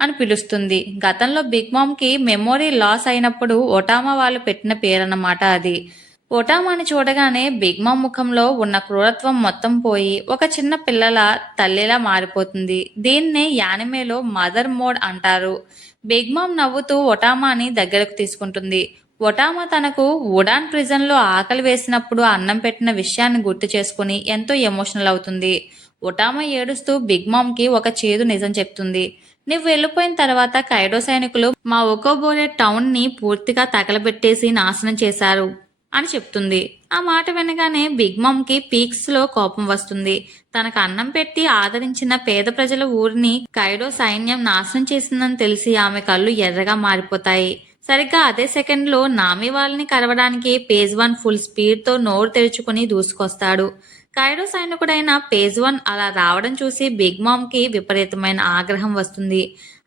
అని పిలుస్తుంది. గతంలో బిగ్ మామ్ కి మెమొరీ లాస్ అయినప్పుడు ఒటామా వాళ్ళు పెట్టిన పేరన్నమాట అది. ఒటామాని చూడగానే బిగ్ మామ్ ముఖంలో ఉన్న క్రూరత్వం మొత్తం పోయి ఒక చిన్న పిల్లల తల్లిలా మారిపోతుంది. దీన్నే యానిమేలో మదర్ మోడ్ అంటారు. బిగ్ మామ్ నవ్వుతూ ఒటామాని దగ్గరకు తీసుకుంటుంది. ఒటామా తనకు వుడాన్ ప్రిజన్లో ఆకలి వేసినప్పుడు అన్నం పెట్టిన విషయాన్ని గుర్తు చేసుకుని ఎంతో ఎమోషనల్ అవుతుంది. ఒటామా ఏడుస్తూ బిగ్ మామ్కి ఒక చేదు నిజం చెప్తుంది. నువ్వు వెళ్ళిపోయిన తర్వాత కైడో సైనికులు మా ఒకోబోరే టౌన్ని పూర్తిగా తగలబెట్టేసి నాశనం చేశారు అని చెప్తుంది. ఆ మాట వినగానే బిగ్ మామ్కి పీక్స్లో కోపం వస్తుంది. తనకు అన్నం పెట్టి ఆదరించిన పేద ప్రజల ఊరిని కైడో సైన్యం నాశనం చేసిందని తెలిసి ఆమె కళ్ళు ఎర్రగా మారిపోతాయి. సరిగ్గా అదే సెకండ్లో నామి వాళ్ళని కరవడానికి పేజ్ 1 ఫుల్ స్పీడ్తో నోరు తెరుచుకుని దూసుకొస్తాడు. కైడో సైనికుడైన పేజ్ 1 అలా రావడం చూసి బిగ్ మామ్కి విపరీతమైన ఆగ్రహం వస్తుంది.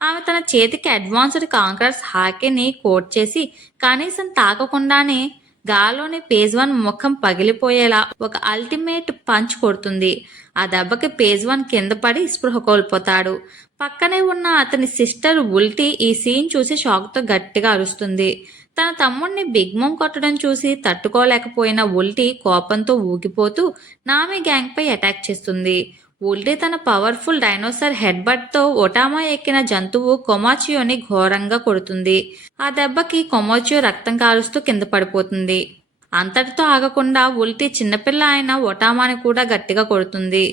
ఆమె తన చేతికి అడ్వాన్స్డ్ కాంకరర్స్ హాకీని కోట్ చేసి కనీసం తాకకుండానే గాల్లోని పేజ్ 1 ముఖం పగిలిపోయేలా ఒక అల్టిమేట్ పంచ్ కొడుతుంది. ఆ దెబ్బకి పేజ్ 1 కింద పడి స్పృహ కోల్పోతాడు. పక్కనే ఉన్న అతని సిస్టర్ ఉల్టీ ఈ సీన్ చూసి షాక్తో గట్టిగా అరుస్తుంది. తన తమ్ముడిని బిగ్ మామ్ కొట్టడం చూసి తట్టుకోలేకపోయిన ఉల్టీ కోపంతో ఊగిపోతూ నామి గ్యాంగ్ పై అటాక్ చేస్తుంది. ఉల్టీ తన పవర్ఫుల్ డైనోసార్ హెడ్ బట్ తో ఒటామా ఎక్కిన జంతువు కొమాచియోని ఘోరంగా కొడుతుంది. ఆ దెబ్బకి కొమాచియో రక్తం కారుస్తూ కింద పడిపోతుంది. అంతటితో ఆగకుండా ఉల్టీ చిన్నపిల్ల అయిన ఒటామాని కూడా గట్టిగా కొడుతుంది.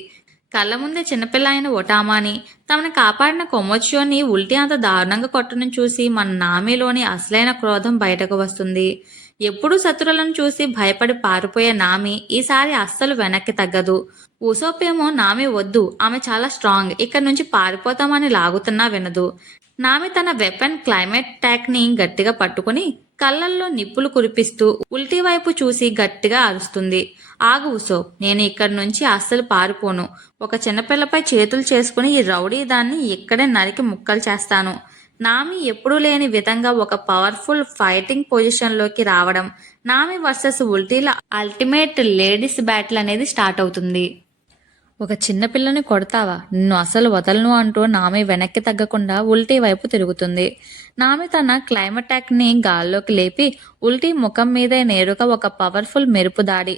కళ్ళ ముందే చిన్నపిల్ల అయిన ఒటామాని తమను కాపాడిన కొమోచియోని ఉల్టీ అంత దారుణంగా కొట్టడం చూసి మన నామిలోని అసలైన క్రోధం బయటకు వస్తుంది. ఎప్పుడూ శత్రువులను చూసి భయపడి పారిపోయే నామి ఈసారి అస్సలు వెనక్కి తగ్గదు. ఉసోపేమో నామి వద్దు, ఆమె చాలా స్ట్రాంగ్, ఇక్కడి నుంచి పారిపోతామని లాగుతున్నా వినదు. నామి తన వెపన్ క్లైమేట్ ట్యాక్ ని గట్టిగా పట్టుకుని కళ్ళల్లో నిప్పులు కురిపిస్తూ ఉల్టీ వైపు చూసి గట్టిగా అరుస్తుంది. ఆగు ఉసోప్, నేను ఇక్కడి నుంచి అస్సలు పారిపోను. ఒక చిన్నపిల్లపై చేతులు చేసుకుని ఈ రౌడీ దాన్ని ఇక్కడే నరికి ముక్కలు చేస్తాను. నామి ఎప్పుడూ లేని విధంగా ఒక పవర్ఫుల్ ఫైటింగ్ పొజిషన్లోకి రావడం, నామి వర్సెస్ ఉల్టీల అల్టిమేట్ లేడీస్ బ్యాటిల్ అనేది స్టార్ట్ అవుతుంది. ఒక చిన్న పిల్లని కొడతావా, నిన్ను అసలు వదలను అంటూ నామి వెనక్కి తగ్గకుండా ఉల్టీ వైపు తిరుగుతుంది. నామి తన క్లైమటాక్ని గాల్లోకి లేపి ఉల్టీ ముఖం మీదే నేరుగా ఒక పవర్ఫుల్ మెరుపు దాడి,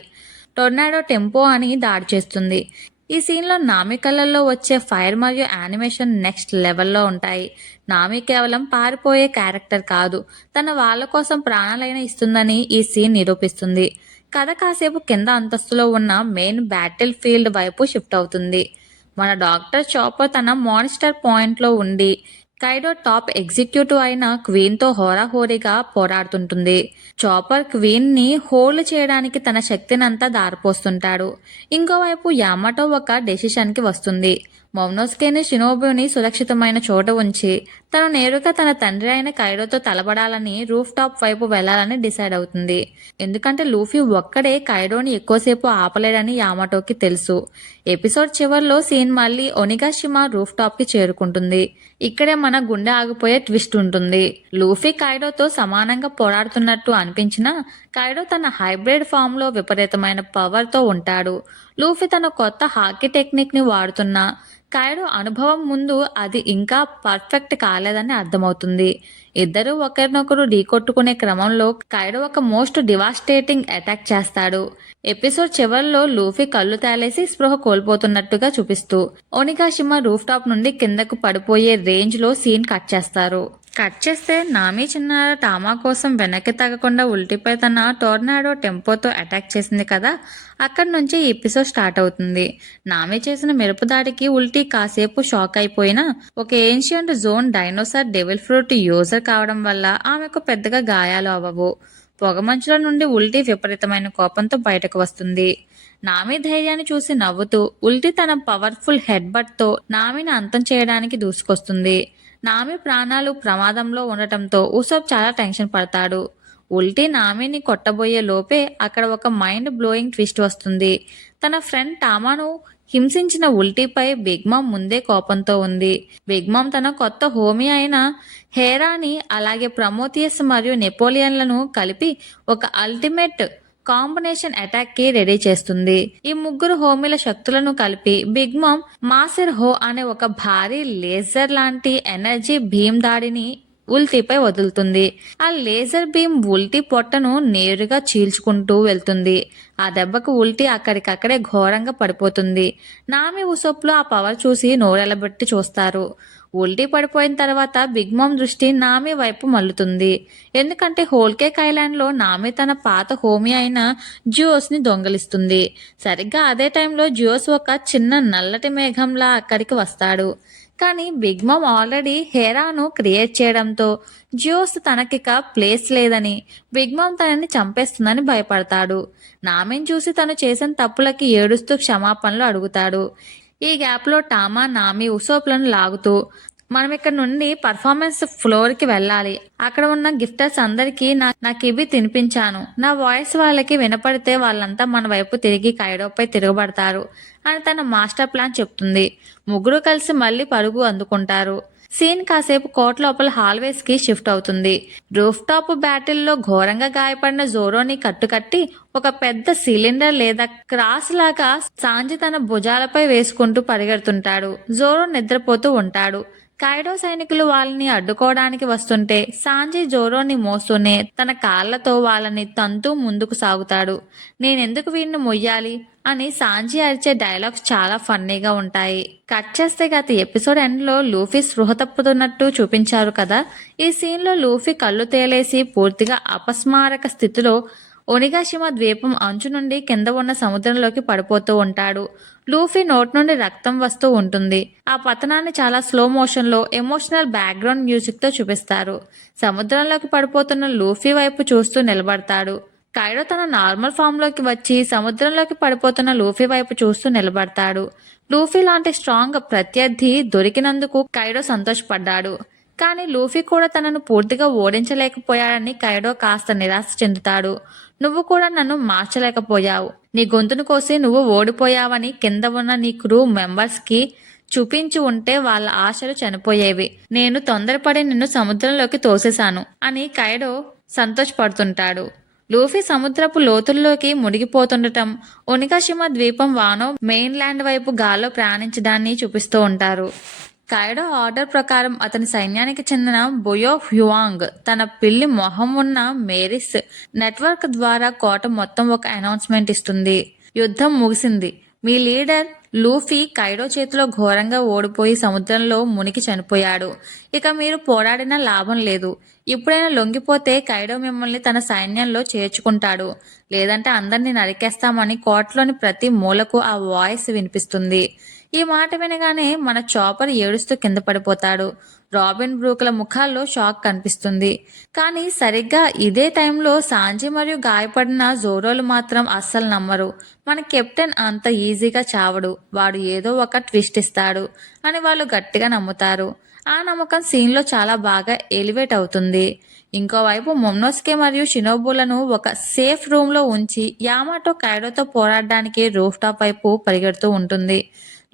టొర్నాడో టెంపో అని దాడి చేస్తుంది. ఈ సీన్లో నామి కళ్ళల్లో వచ్చే ఫైర్ మరియు యానిమేషన్ నెక్స్ట్ లెవెల్లో ఉంటాయి. నామి కేవలం పారిపోయే క్యారెక్టర్ కాదు, తన వాళ్ళ కోసం ప్రాణాలైనా ఇస్తుందని ఈ సీన్ నిరూపిస్తుంది. కథ కాసేపు కింద అంతస్తులో ఉన్న మెయిన్ బ్యాటిల్ ఫీల్డ్ వైపు షిఫ్ట్ అవుతుంది. మన డాక్టర్ చాపర్ తన మానిస్టర్ పాయింట్లో ఉండి కైడో టాప్ ఎగ్జిక్యూటివ్ అయిన క్వీన్తో హోరాహోరీగా పోరాడుతుంటుంది. చాపర్ క్వీన్ని హోల్డ్ చేయడానికి తన శక్తినంతా దారిపోస్తుంటాడు. ఇంకోవైపు యామాటో ఒక డెసిషన్కి వస్తుంది. మౌనోస్కేని షినోబుని సురక్షితమైన చోట ఉంచి తను నేరుగా తన తండ్రి అయిన కైడోతో తలబడాలని రూఫ్ టాప్ వైపు వెళ్లాలని డిసైడ్ అవుతుంది. ఎందుకంటే లూఫీ ఒక్కడే కైడోని ఎక్కువసేపు ఆపలేడని యామాటోకి తెలుసు. ఎపిసోడ్ చివర్లో సీన్ మళ్ళీ ఒనిగాషిమా రూఫ్ టాప్ కి చేరుకుంటుంది. ఇక్కడే మన గుండె ఆగిపోయే ట్విస్ట్ ఉంటుంది. లూఫీ కైడోతో సమానంగా పోరాడుతున్నట్టు అనిపించినా కైడో తన హైబ్రిడ్ ఫామ్ లో విపరీతమైన పవర్ తో ఉంటాడు. లూఫీ తన కొత్త హాకీ టెక్నిక్ ని వాడుతున్నా కైడో అనుభవం ముందు అది ఇంకా పర్ఫెక్ట్ కాలేదని అర్థమవుతుంది. ఇద్దరూ ఒకరినొకరు ఢీకొట్టుకునే క్రమంలో కైడో ఒక మోస్ట్ డివాస్టేటింగ్ అటాక్ చేస్తాడు. ఎపిసోడ్ చివర్లో లూఫీ కళ్ళు తేలేసి స్పృహ కోల్పోతున్నట్టుగా చూపిస్తూ ఒనిగాషిమా రూఫ్ టాప్ నుండి కిందకు పడిపోయే రేంజ్ లో సీన్ కట్ చేస్తారు. కట్ చేస్తే నామి చిన్నార టామా కోసం వెనక్కి తగ్గకుండా ఉల్టిపై తన టోర్నాడో టెంపోతో అటాక్ చేసింది కదా, అక్కడి నుంచి ఈ ఎపిసోడ్ స్టార్ట్ అవుతుంది. నామి చేసిన మెరుపు దాడికి ఉల్టి కాసేపు షాక్ అయిపోయినా ఒక ancient zone dinosaur devil fruit user కావడం వల్ల ఆమెకు పెద్దగా గాయాలు అవ్వవు. పొగమంచుల నుండి ఉల్టి విపరీతమైన కోపంతో బయటకు వస్తుంది. నామి ధైర్యాన్ని చూసి నవ్వుతూ ఉల్టి తన పవర్ఫుల్ హెడ్ బట్ తో నామిని అంతం చేయడానికి దూసుకొస్తుంది. నామి ప్రాణాలు ప్రమాదంలో ఉండటంతో ఉసోప్ చాలా టెన్షన్ పడతాడు. ఉల్టి నామిని కొట్టబోయే లోపే అక్కడ ఒక మైండ్ బ్లోయింగ్ ట్విస్ట్ వస్తుంది. తన ఫ్రెండ్ టామాను హింసించిన ఉల్టీపై బిగ్ మామ్ ముందే కోపంతో ఉంది. బిగ్ మామ్ తన కొత్త హోమీ అయిన హేరాని అలాగే ప్రమోతియస్ మరియు నెపోలియన్లను కలిపి ఒక అల్టిమేట్ కాంబినేషన్ అటాక్ కి రెడీ చేస్తుంది. ఈ ముగ్గురు హోమీల శక్తులను కలిపి బిగ్ మామ్ మాసెర్ హో అనే ఒక భారీ లేజర్ లాంటి ఎనర్జీ భీమ్ దాడిని ఉల్టీపై వదులుతుంది. ఆ లేజర్ బీమ్ ఉల్టీ పొట్టను నేరుగా చీల్చుకుంటూ వెళ్తుంది. ఆ దెబ్బకు ఉల్టీ అక్కడికక్కడే ఘోరంగా పడిపోతుంది. నామి ఉసోప్లో ఆ పవర్ చూసి నోరెలబెట్టి చూస్తారు. ఉల్టీ పడిపోయిన తర్వాత బిగ్ మామ్ దృష్టి నామి వైపు మల్లుతుంది. ఎందుకంటే హోల్కేక్ ఐలాండ్ లో నామి తన పాత హోమీ అయిన జియోస్ ని దొంగలిస్తుంది. సరిగ్గా అదే టైంలో జియోస్ ఒక చిన్న నల్లటి మేఘంలా అక్కడికి వస్తాడు. కానీ బిగ్ మామ్ ఆల్రెడీ హేరాను క్రియేట్ చేయడంతో జియోస్ తనకిక ప్లేస్ లేదని బిగ్ మామ్ తనని చంపేస్తుందని భయపడతాడు. నామిని చూసి తను చేసిన తప్పులకి ఏడుస్తూ క్షమాపణలు అడుగుతాడు. ఈ గ్యాప్ లో టామా నామి ఉసోప్లను లాగుతూ మనం ఇక్కడ నుండి పర్ఫార్మెన్స్ ఫ్లోర్ కి వెళ్ళాలి. అక్కడ ఉన్న గిఫ్టర్స్ అందరికీ నాకు ఇవి తినిపించాను. నా వాయిస్ వాళ్ళకి వినపడితే వాళ్ళంతా మన వైపు తిరిగి కైడోపై తిరగబడతారు అని తన మాస్టర్ ప్లాన్ చెప్తుంది. ముగ్గురు కలిసి మళ్ళీ పరుగు అందుకుంటారు. సీన్ కాసేపు కోట లోపల హాల్వేస్ కి షిఫ్ట్ అవుతుంది. రూఫ్ టాప్ బ్యాటిల్లో ఘోరంగా గాయపడిన జోరోని కట్టుకట్టి ఒక పెద్ద సిలిండర్ లేదా క్రాస్ లాగా సాంజి తన భుజాలపై వేసుకుంటూ పరిగెడుతుంటాడు. జోరో నిద్రపోతూ ఉంటాడు. కైడో సైనికులు వాళ్ళని అడ్డుకోవడానికి వస్తుంటే సాంజి జోరోని మోస్తూనే తన కాళ్లతో వాళ్ళని తంతూ ముందుకు సాగుతాడు. నేనెందుకు వీడిని మొయ్యాలి అని సాంజి అరిచే డైలాగ్స్ చాలా ఫన్నీగా ఉంటాయి. కట్ చేస్తే గత ఎపిసోడ్ ఎండ్ లో లూఫీ స్పృహ తప్పుతున్నట్టు చూపించారు కదా. ఈ సీన్ లో లూఫీ కళ్ళు తేలేసి పూర్తిగా అపస్మారక స్థితిలో ఒనిగాషిమా ద్వీపం అంచు నుండి కింద ఉన్న సముద్రంలోకి పడిపోతూ ఉంటాడు. లూఫీ నోట్ నుండి రక్తం వస్తూ ఉంటుంది. ఆ పతనాన్ని చాలా స్లో మోషన్ లో ఎమోషనల్ బ్యాక్గ్రౌండ్ మ్యూజిక్ తో చూపిస్తారు. సముద్రంలోకి పడిపోతున్న లూఫీ వైపు చూస్తూ నిలబడతాడు. కైడో తన నార్మల్ ఫామ్ లోకి వచ్చి సముద్రంలోకి పడిపోతున్న లూఫీ వైపు చూస్తూ నిలబడతాడు. లూఫీ లాంటి స్ట్రాంగ్ ప్రత్యర్థి దొరికినందుకు కైడో సంతోషపడ్డాడు. కానీ లూఫీ కూడా తనను పూర్తిగా ఓడించలేకపోయాడని కైడో కాస్త నిరాశ చెందుతాడు. నువ్వు కూడా నన్ను మార్చలేకపోయావు. నీ గొంతును కోసి నువ్వు ఓడిపోయావని కింద ఉన్న నీ క్రూ మెంబర్స్ కి చూపించి ఉంటే వాళ్ళ ఆశలు చనిపోయేవి. నేను తొందరపడి నిన్ను సముద్రంలోకి తోసేశాను అని కైడో సంతోషపడుతుంటాడు. లూఫీ సముద్రపు లోతుల్లోకి మునిగిపోతుండటం, ఒనిగాషిమా ద్వీపం వానో మెయిన్ ల్యాండ్ వైపు గాల్లో ప్రయాణించడాన్ని చూపిస్తూ ఉంటారు. కైడో ఆర్డర్ ప్రకారం అతని సైన్యానికి చెందిన బొయో హ్యువాంగ్ తన పిల్లి మొహం ఉన్న మేరిస్ నెట్వర్క్ ద్వారా కోట మొత్తం ఒక అనౌన్స్మెంట్ ఇస్తుంది. యుద్ధం ముగిసింది. మీ లీడర్ లూఫీ కైడో చేతిలో ఘోరంగా ఓడిపోయి సముద్రంలో మునిగి చనిపోయాడు. ఇక మీరు పోరాడినా లాభం లేదు. ఇప్పుడైనా లొంగిపోతే కైడో మిమ్మల్ని తన సైన్యంలో చేర్చుకుంటాడు. లేదంటే అందరినీ నరికేస్తామని కోటలోని ప్రతి మూలకు ఆ వాయిస్ వినిపిస్తుంది. ఈ మాట వినగానే మన చాపర్ ఏడుస్తూ కింద పడిపోతాడు. రాబిన్ బ్రూక్ల ముఖాల్లో షాక్ కనిపిస్తుంది. కానీ సరిగ్గా ఇదే టైంలో సాంజీ మరియు గాయపడిన జోరోలు మాత్రం అస్సలు నమ్మరు. మన కెప్టెన్ అంత ఈజీగా చావడు, వాడు ఏదో ఒక ట్విస్ట్ ఇస్తాడు అని వాళ్ళు గట్టిగా నమ్ముతారు. ఆ నమ్మకం సీన్లో చాలా బాగా ఎలివేట్ అవుతుంది. ఇంకోవైపు మొమ్నోస్కే మరియు షినోబులను ఒక సేఫ్ రూమ్లో ఉంచి యామాటో కైడోతో పోరాడడానికి రూఫ్ టాప్ వైపు పరిగెడుతూ ఉంటుంది.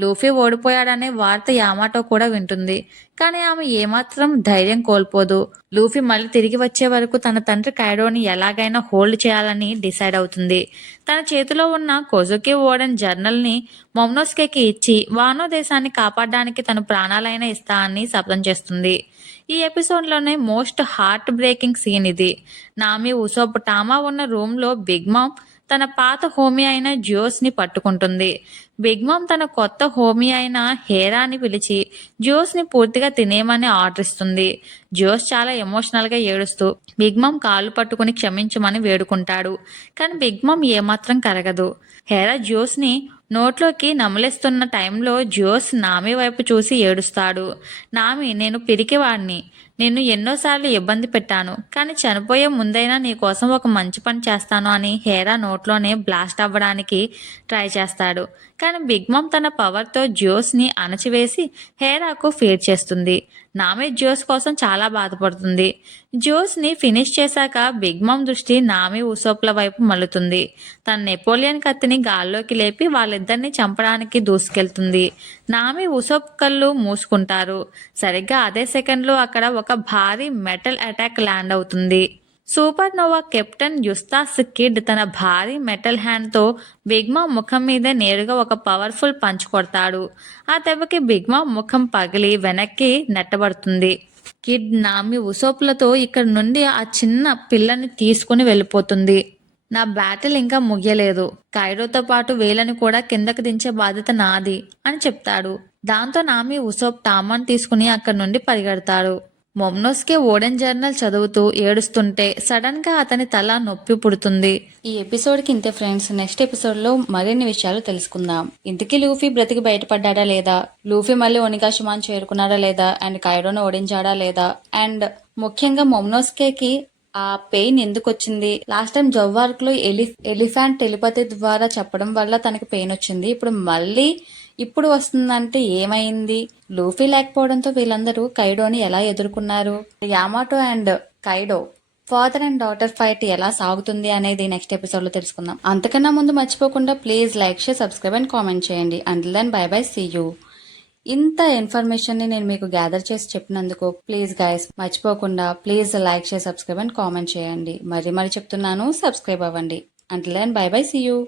లూఫీ ఓడిపోయాడనే వార్త యామాటో కూడా వింటుంది. కానీ ఆమె ఏమాత్రం ధైర్యం కోల్పోదు. లూఫీ మళ్ళీ తిరిగి వచ్చే వరకు తన తండ్రి కైడోని ఎలాగైనా హోల్డ్ చేయాలని డిసైడ్ అవుతుంది. తన చేతిలో ఉన్న కొజుకి ఓడెన్ జర్నల్ని మొమ్నోస్కేకి ఇచ్చి వానో దేశాన్ని కాపాడడానికి తన ప్రాణాలైనా ఇస్తా అని శపథం చేస్తుంది. ఈ ఎపిసోడ్లోనే మోస్ట్ హార్ట్ బ్రేకింగ్ సీన్ ఇది. నామి ఉసోప్ టామా ఉన్న రూమ్లో బిగ్ మామ్ తన పాత హోమీ అయిన జ్యూస్ని పట్టుకుంటుంది. బిగ్ మామ్ తన కొత్త హోమీ అయిన హేరాని పిలిచి జ్యూస్ని పూర్తిగా తినేయమని ఆర్డర్ ఇస్తుంది. జ్యూస్ చాలా ఎమోషనల్గా ఏడుస్తూ బిగ్ మామ్ కాళ్ళు పట్టుకుని క్షమించమని వేడుకుంటాడు. కానీ బిగ్ మామ్ ఏమాత్రం కరగదు. హేరా జ్యూస్ని నోట్లోకి నమలేస్తున్న టైంలో జ్యూస్ నామి వైపు చూసి ఏడుస్తాడు. నామి, నేను పిరికివాడిని, నిన్ను ఎన్నోసార్లు ఇబ్బంది పెట్టాను, కానీ చనిపోయే ముందైనా నీ కోసం ఒక మంచి పని చేస్తాను అని హేరా నోట్లోనే బ్లాస్ట్ అవ్వడానికి ట్రై చేస్తాడు. కానీ బిగ్ మామ్ తన పవర్తో జ్యూస్ని అణచివేసి హేరాకు ఫీడ్ చేస్తుంది. నామి జ్యూస్ కోసం చాలా బాధపడుతుంది. జ్యూస్ని ఫినిష్ చేశాక బిగ్ మామ్ దృష్టి నామి ఉసోప్ల వైపు మల్లుతుంది. తన నెపోలియన్ కత్తిని గాల్లోకి లేపి వాళ్ళిద్దరిని చంపడానికి దూసుకెళ్తుంది. నామి ఉసోప్ కళ్ళు మూసుకుంటారు. సరిగ్గా అదే సెకండ్లో అక్కడ ఒక భారీ మెటల్ అటాక్ ల్యాండ్ అవుతుంది. సూపర్ నోవా కెప్టెన్ యుస్తాస్ కిడ్ తన భారీ మెటల్ హ్యాండ్తో బిగ్ మామ్ ముఖం మీద నేరుగా ఒక పవర్ఫుల్ పంచ్ కొడతాడు. ఆ దెబ్బకి బిగ్ మామ్ ముఖం పగిలి వెనక్కి నెట్టబడుతుంది. కిడ్ నామి ఉసోప్లతో ఇక్కడ నుండి ఆ చిన్న పిల్లని తీసుకుని వెళ్ళిపోతుంది. నా బ్యాటిల్ ఇంకా ముగియలేదు, కైడోతో పాటు వేలని కూడా కిందకు దించే బాధ్యత నాది అని చెప్తాడు. దాంతో నామి ఉసోప్ టామాన్ తీసుకుని అక్కడి నుండి పరిగెడతాడు. మొమ్నోస్కే ఓడెన్ జర్నల్ చదువుతూ ఏడుస్తుంటే సడన్ గా అతని తల నొప్పి పుడుతుంది. ఈ ఎపిసోడ్కి ఇంతే ఫ్రెండ్స్. నెక్స్ట్ ఎపిసోడ్లో మరిన్ని విషయాలు తెలుసుకుందాం. ఇంతకీ లూఫీ బ్రతికి బయటపడ్డా లేదా, లూఫీ మళ్ళీ ఒనిగాషిమాన్ చేరుకున్నాడా లేదా, అండ్ కైడోను ఓడించాడా లేదా, అండ్ ముఖ్యంగా మొమ్నోస్కేకి ఆ పెయిన్ ఎందుకు వచ్చింది, లాస్ట్ టైం జవ్వార్క్ లో ఎలిఫెంట్ టెలిపతి ద్వారా చెప్పడం వల్ల తనకి పెయిన్ వచ్చింది, ఇప్పుడు వస్తుందంటే ఏమైంది, లూఫీ లేకపోవడంతో వీళ్ళందరూ కైడోని ఎలా ఎదుర్కొన్నారు, Yamato and Kaido father and daughter fight ఎలా సాగుతుంది అనేది నెక్స్ట్ ఎపిసోడ్ లో తెలుసుకుందాం. అంతకన్నా ముందు మర్చిపోకుండా please like, share, subscribe and comment చేయండి. Until then bye bye, see you. ఇంత ఇన్ఫర్మేషన్ ని నేను మీకు గ్యాదర్ చేసి చెప్పినందుకు ప్లీజ్ గైస్ మర్చిపోకుండా please like, share, subscribe and comment చేయండి. మరి చెప్తున్నాను, సబ్స్క్రైబ్ అవ్వండి. Until then bye bye, see you.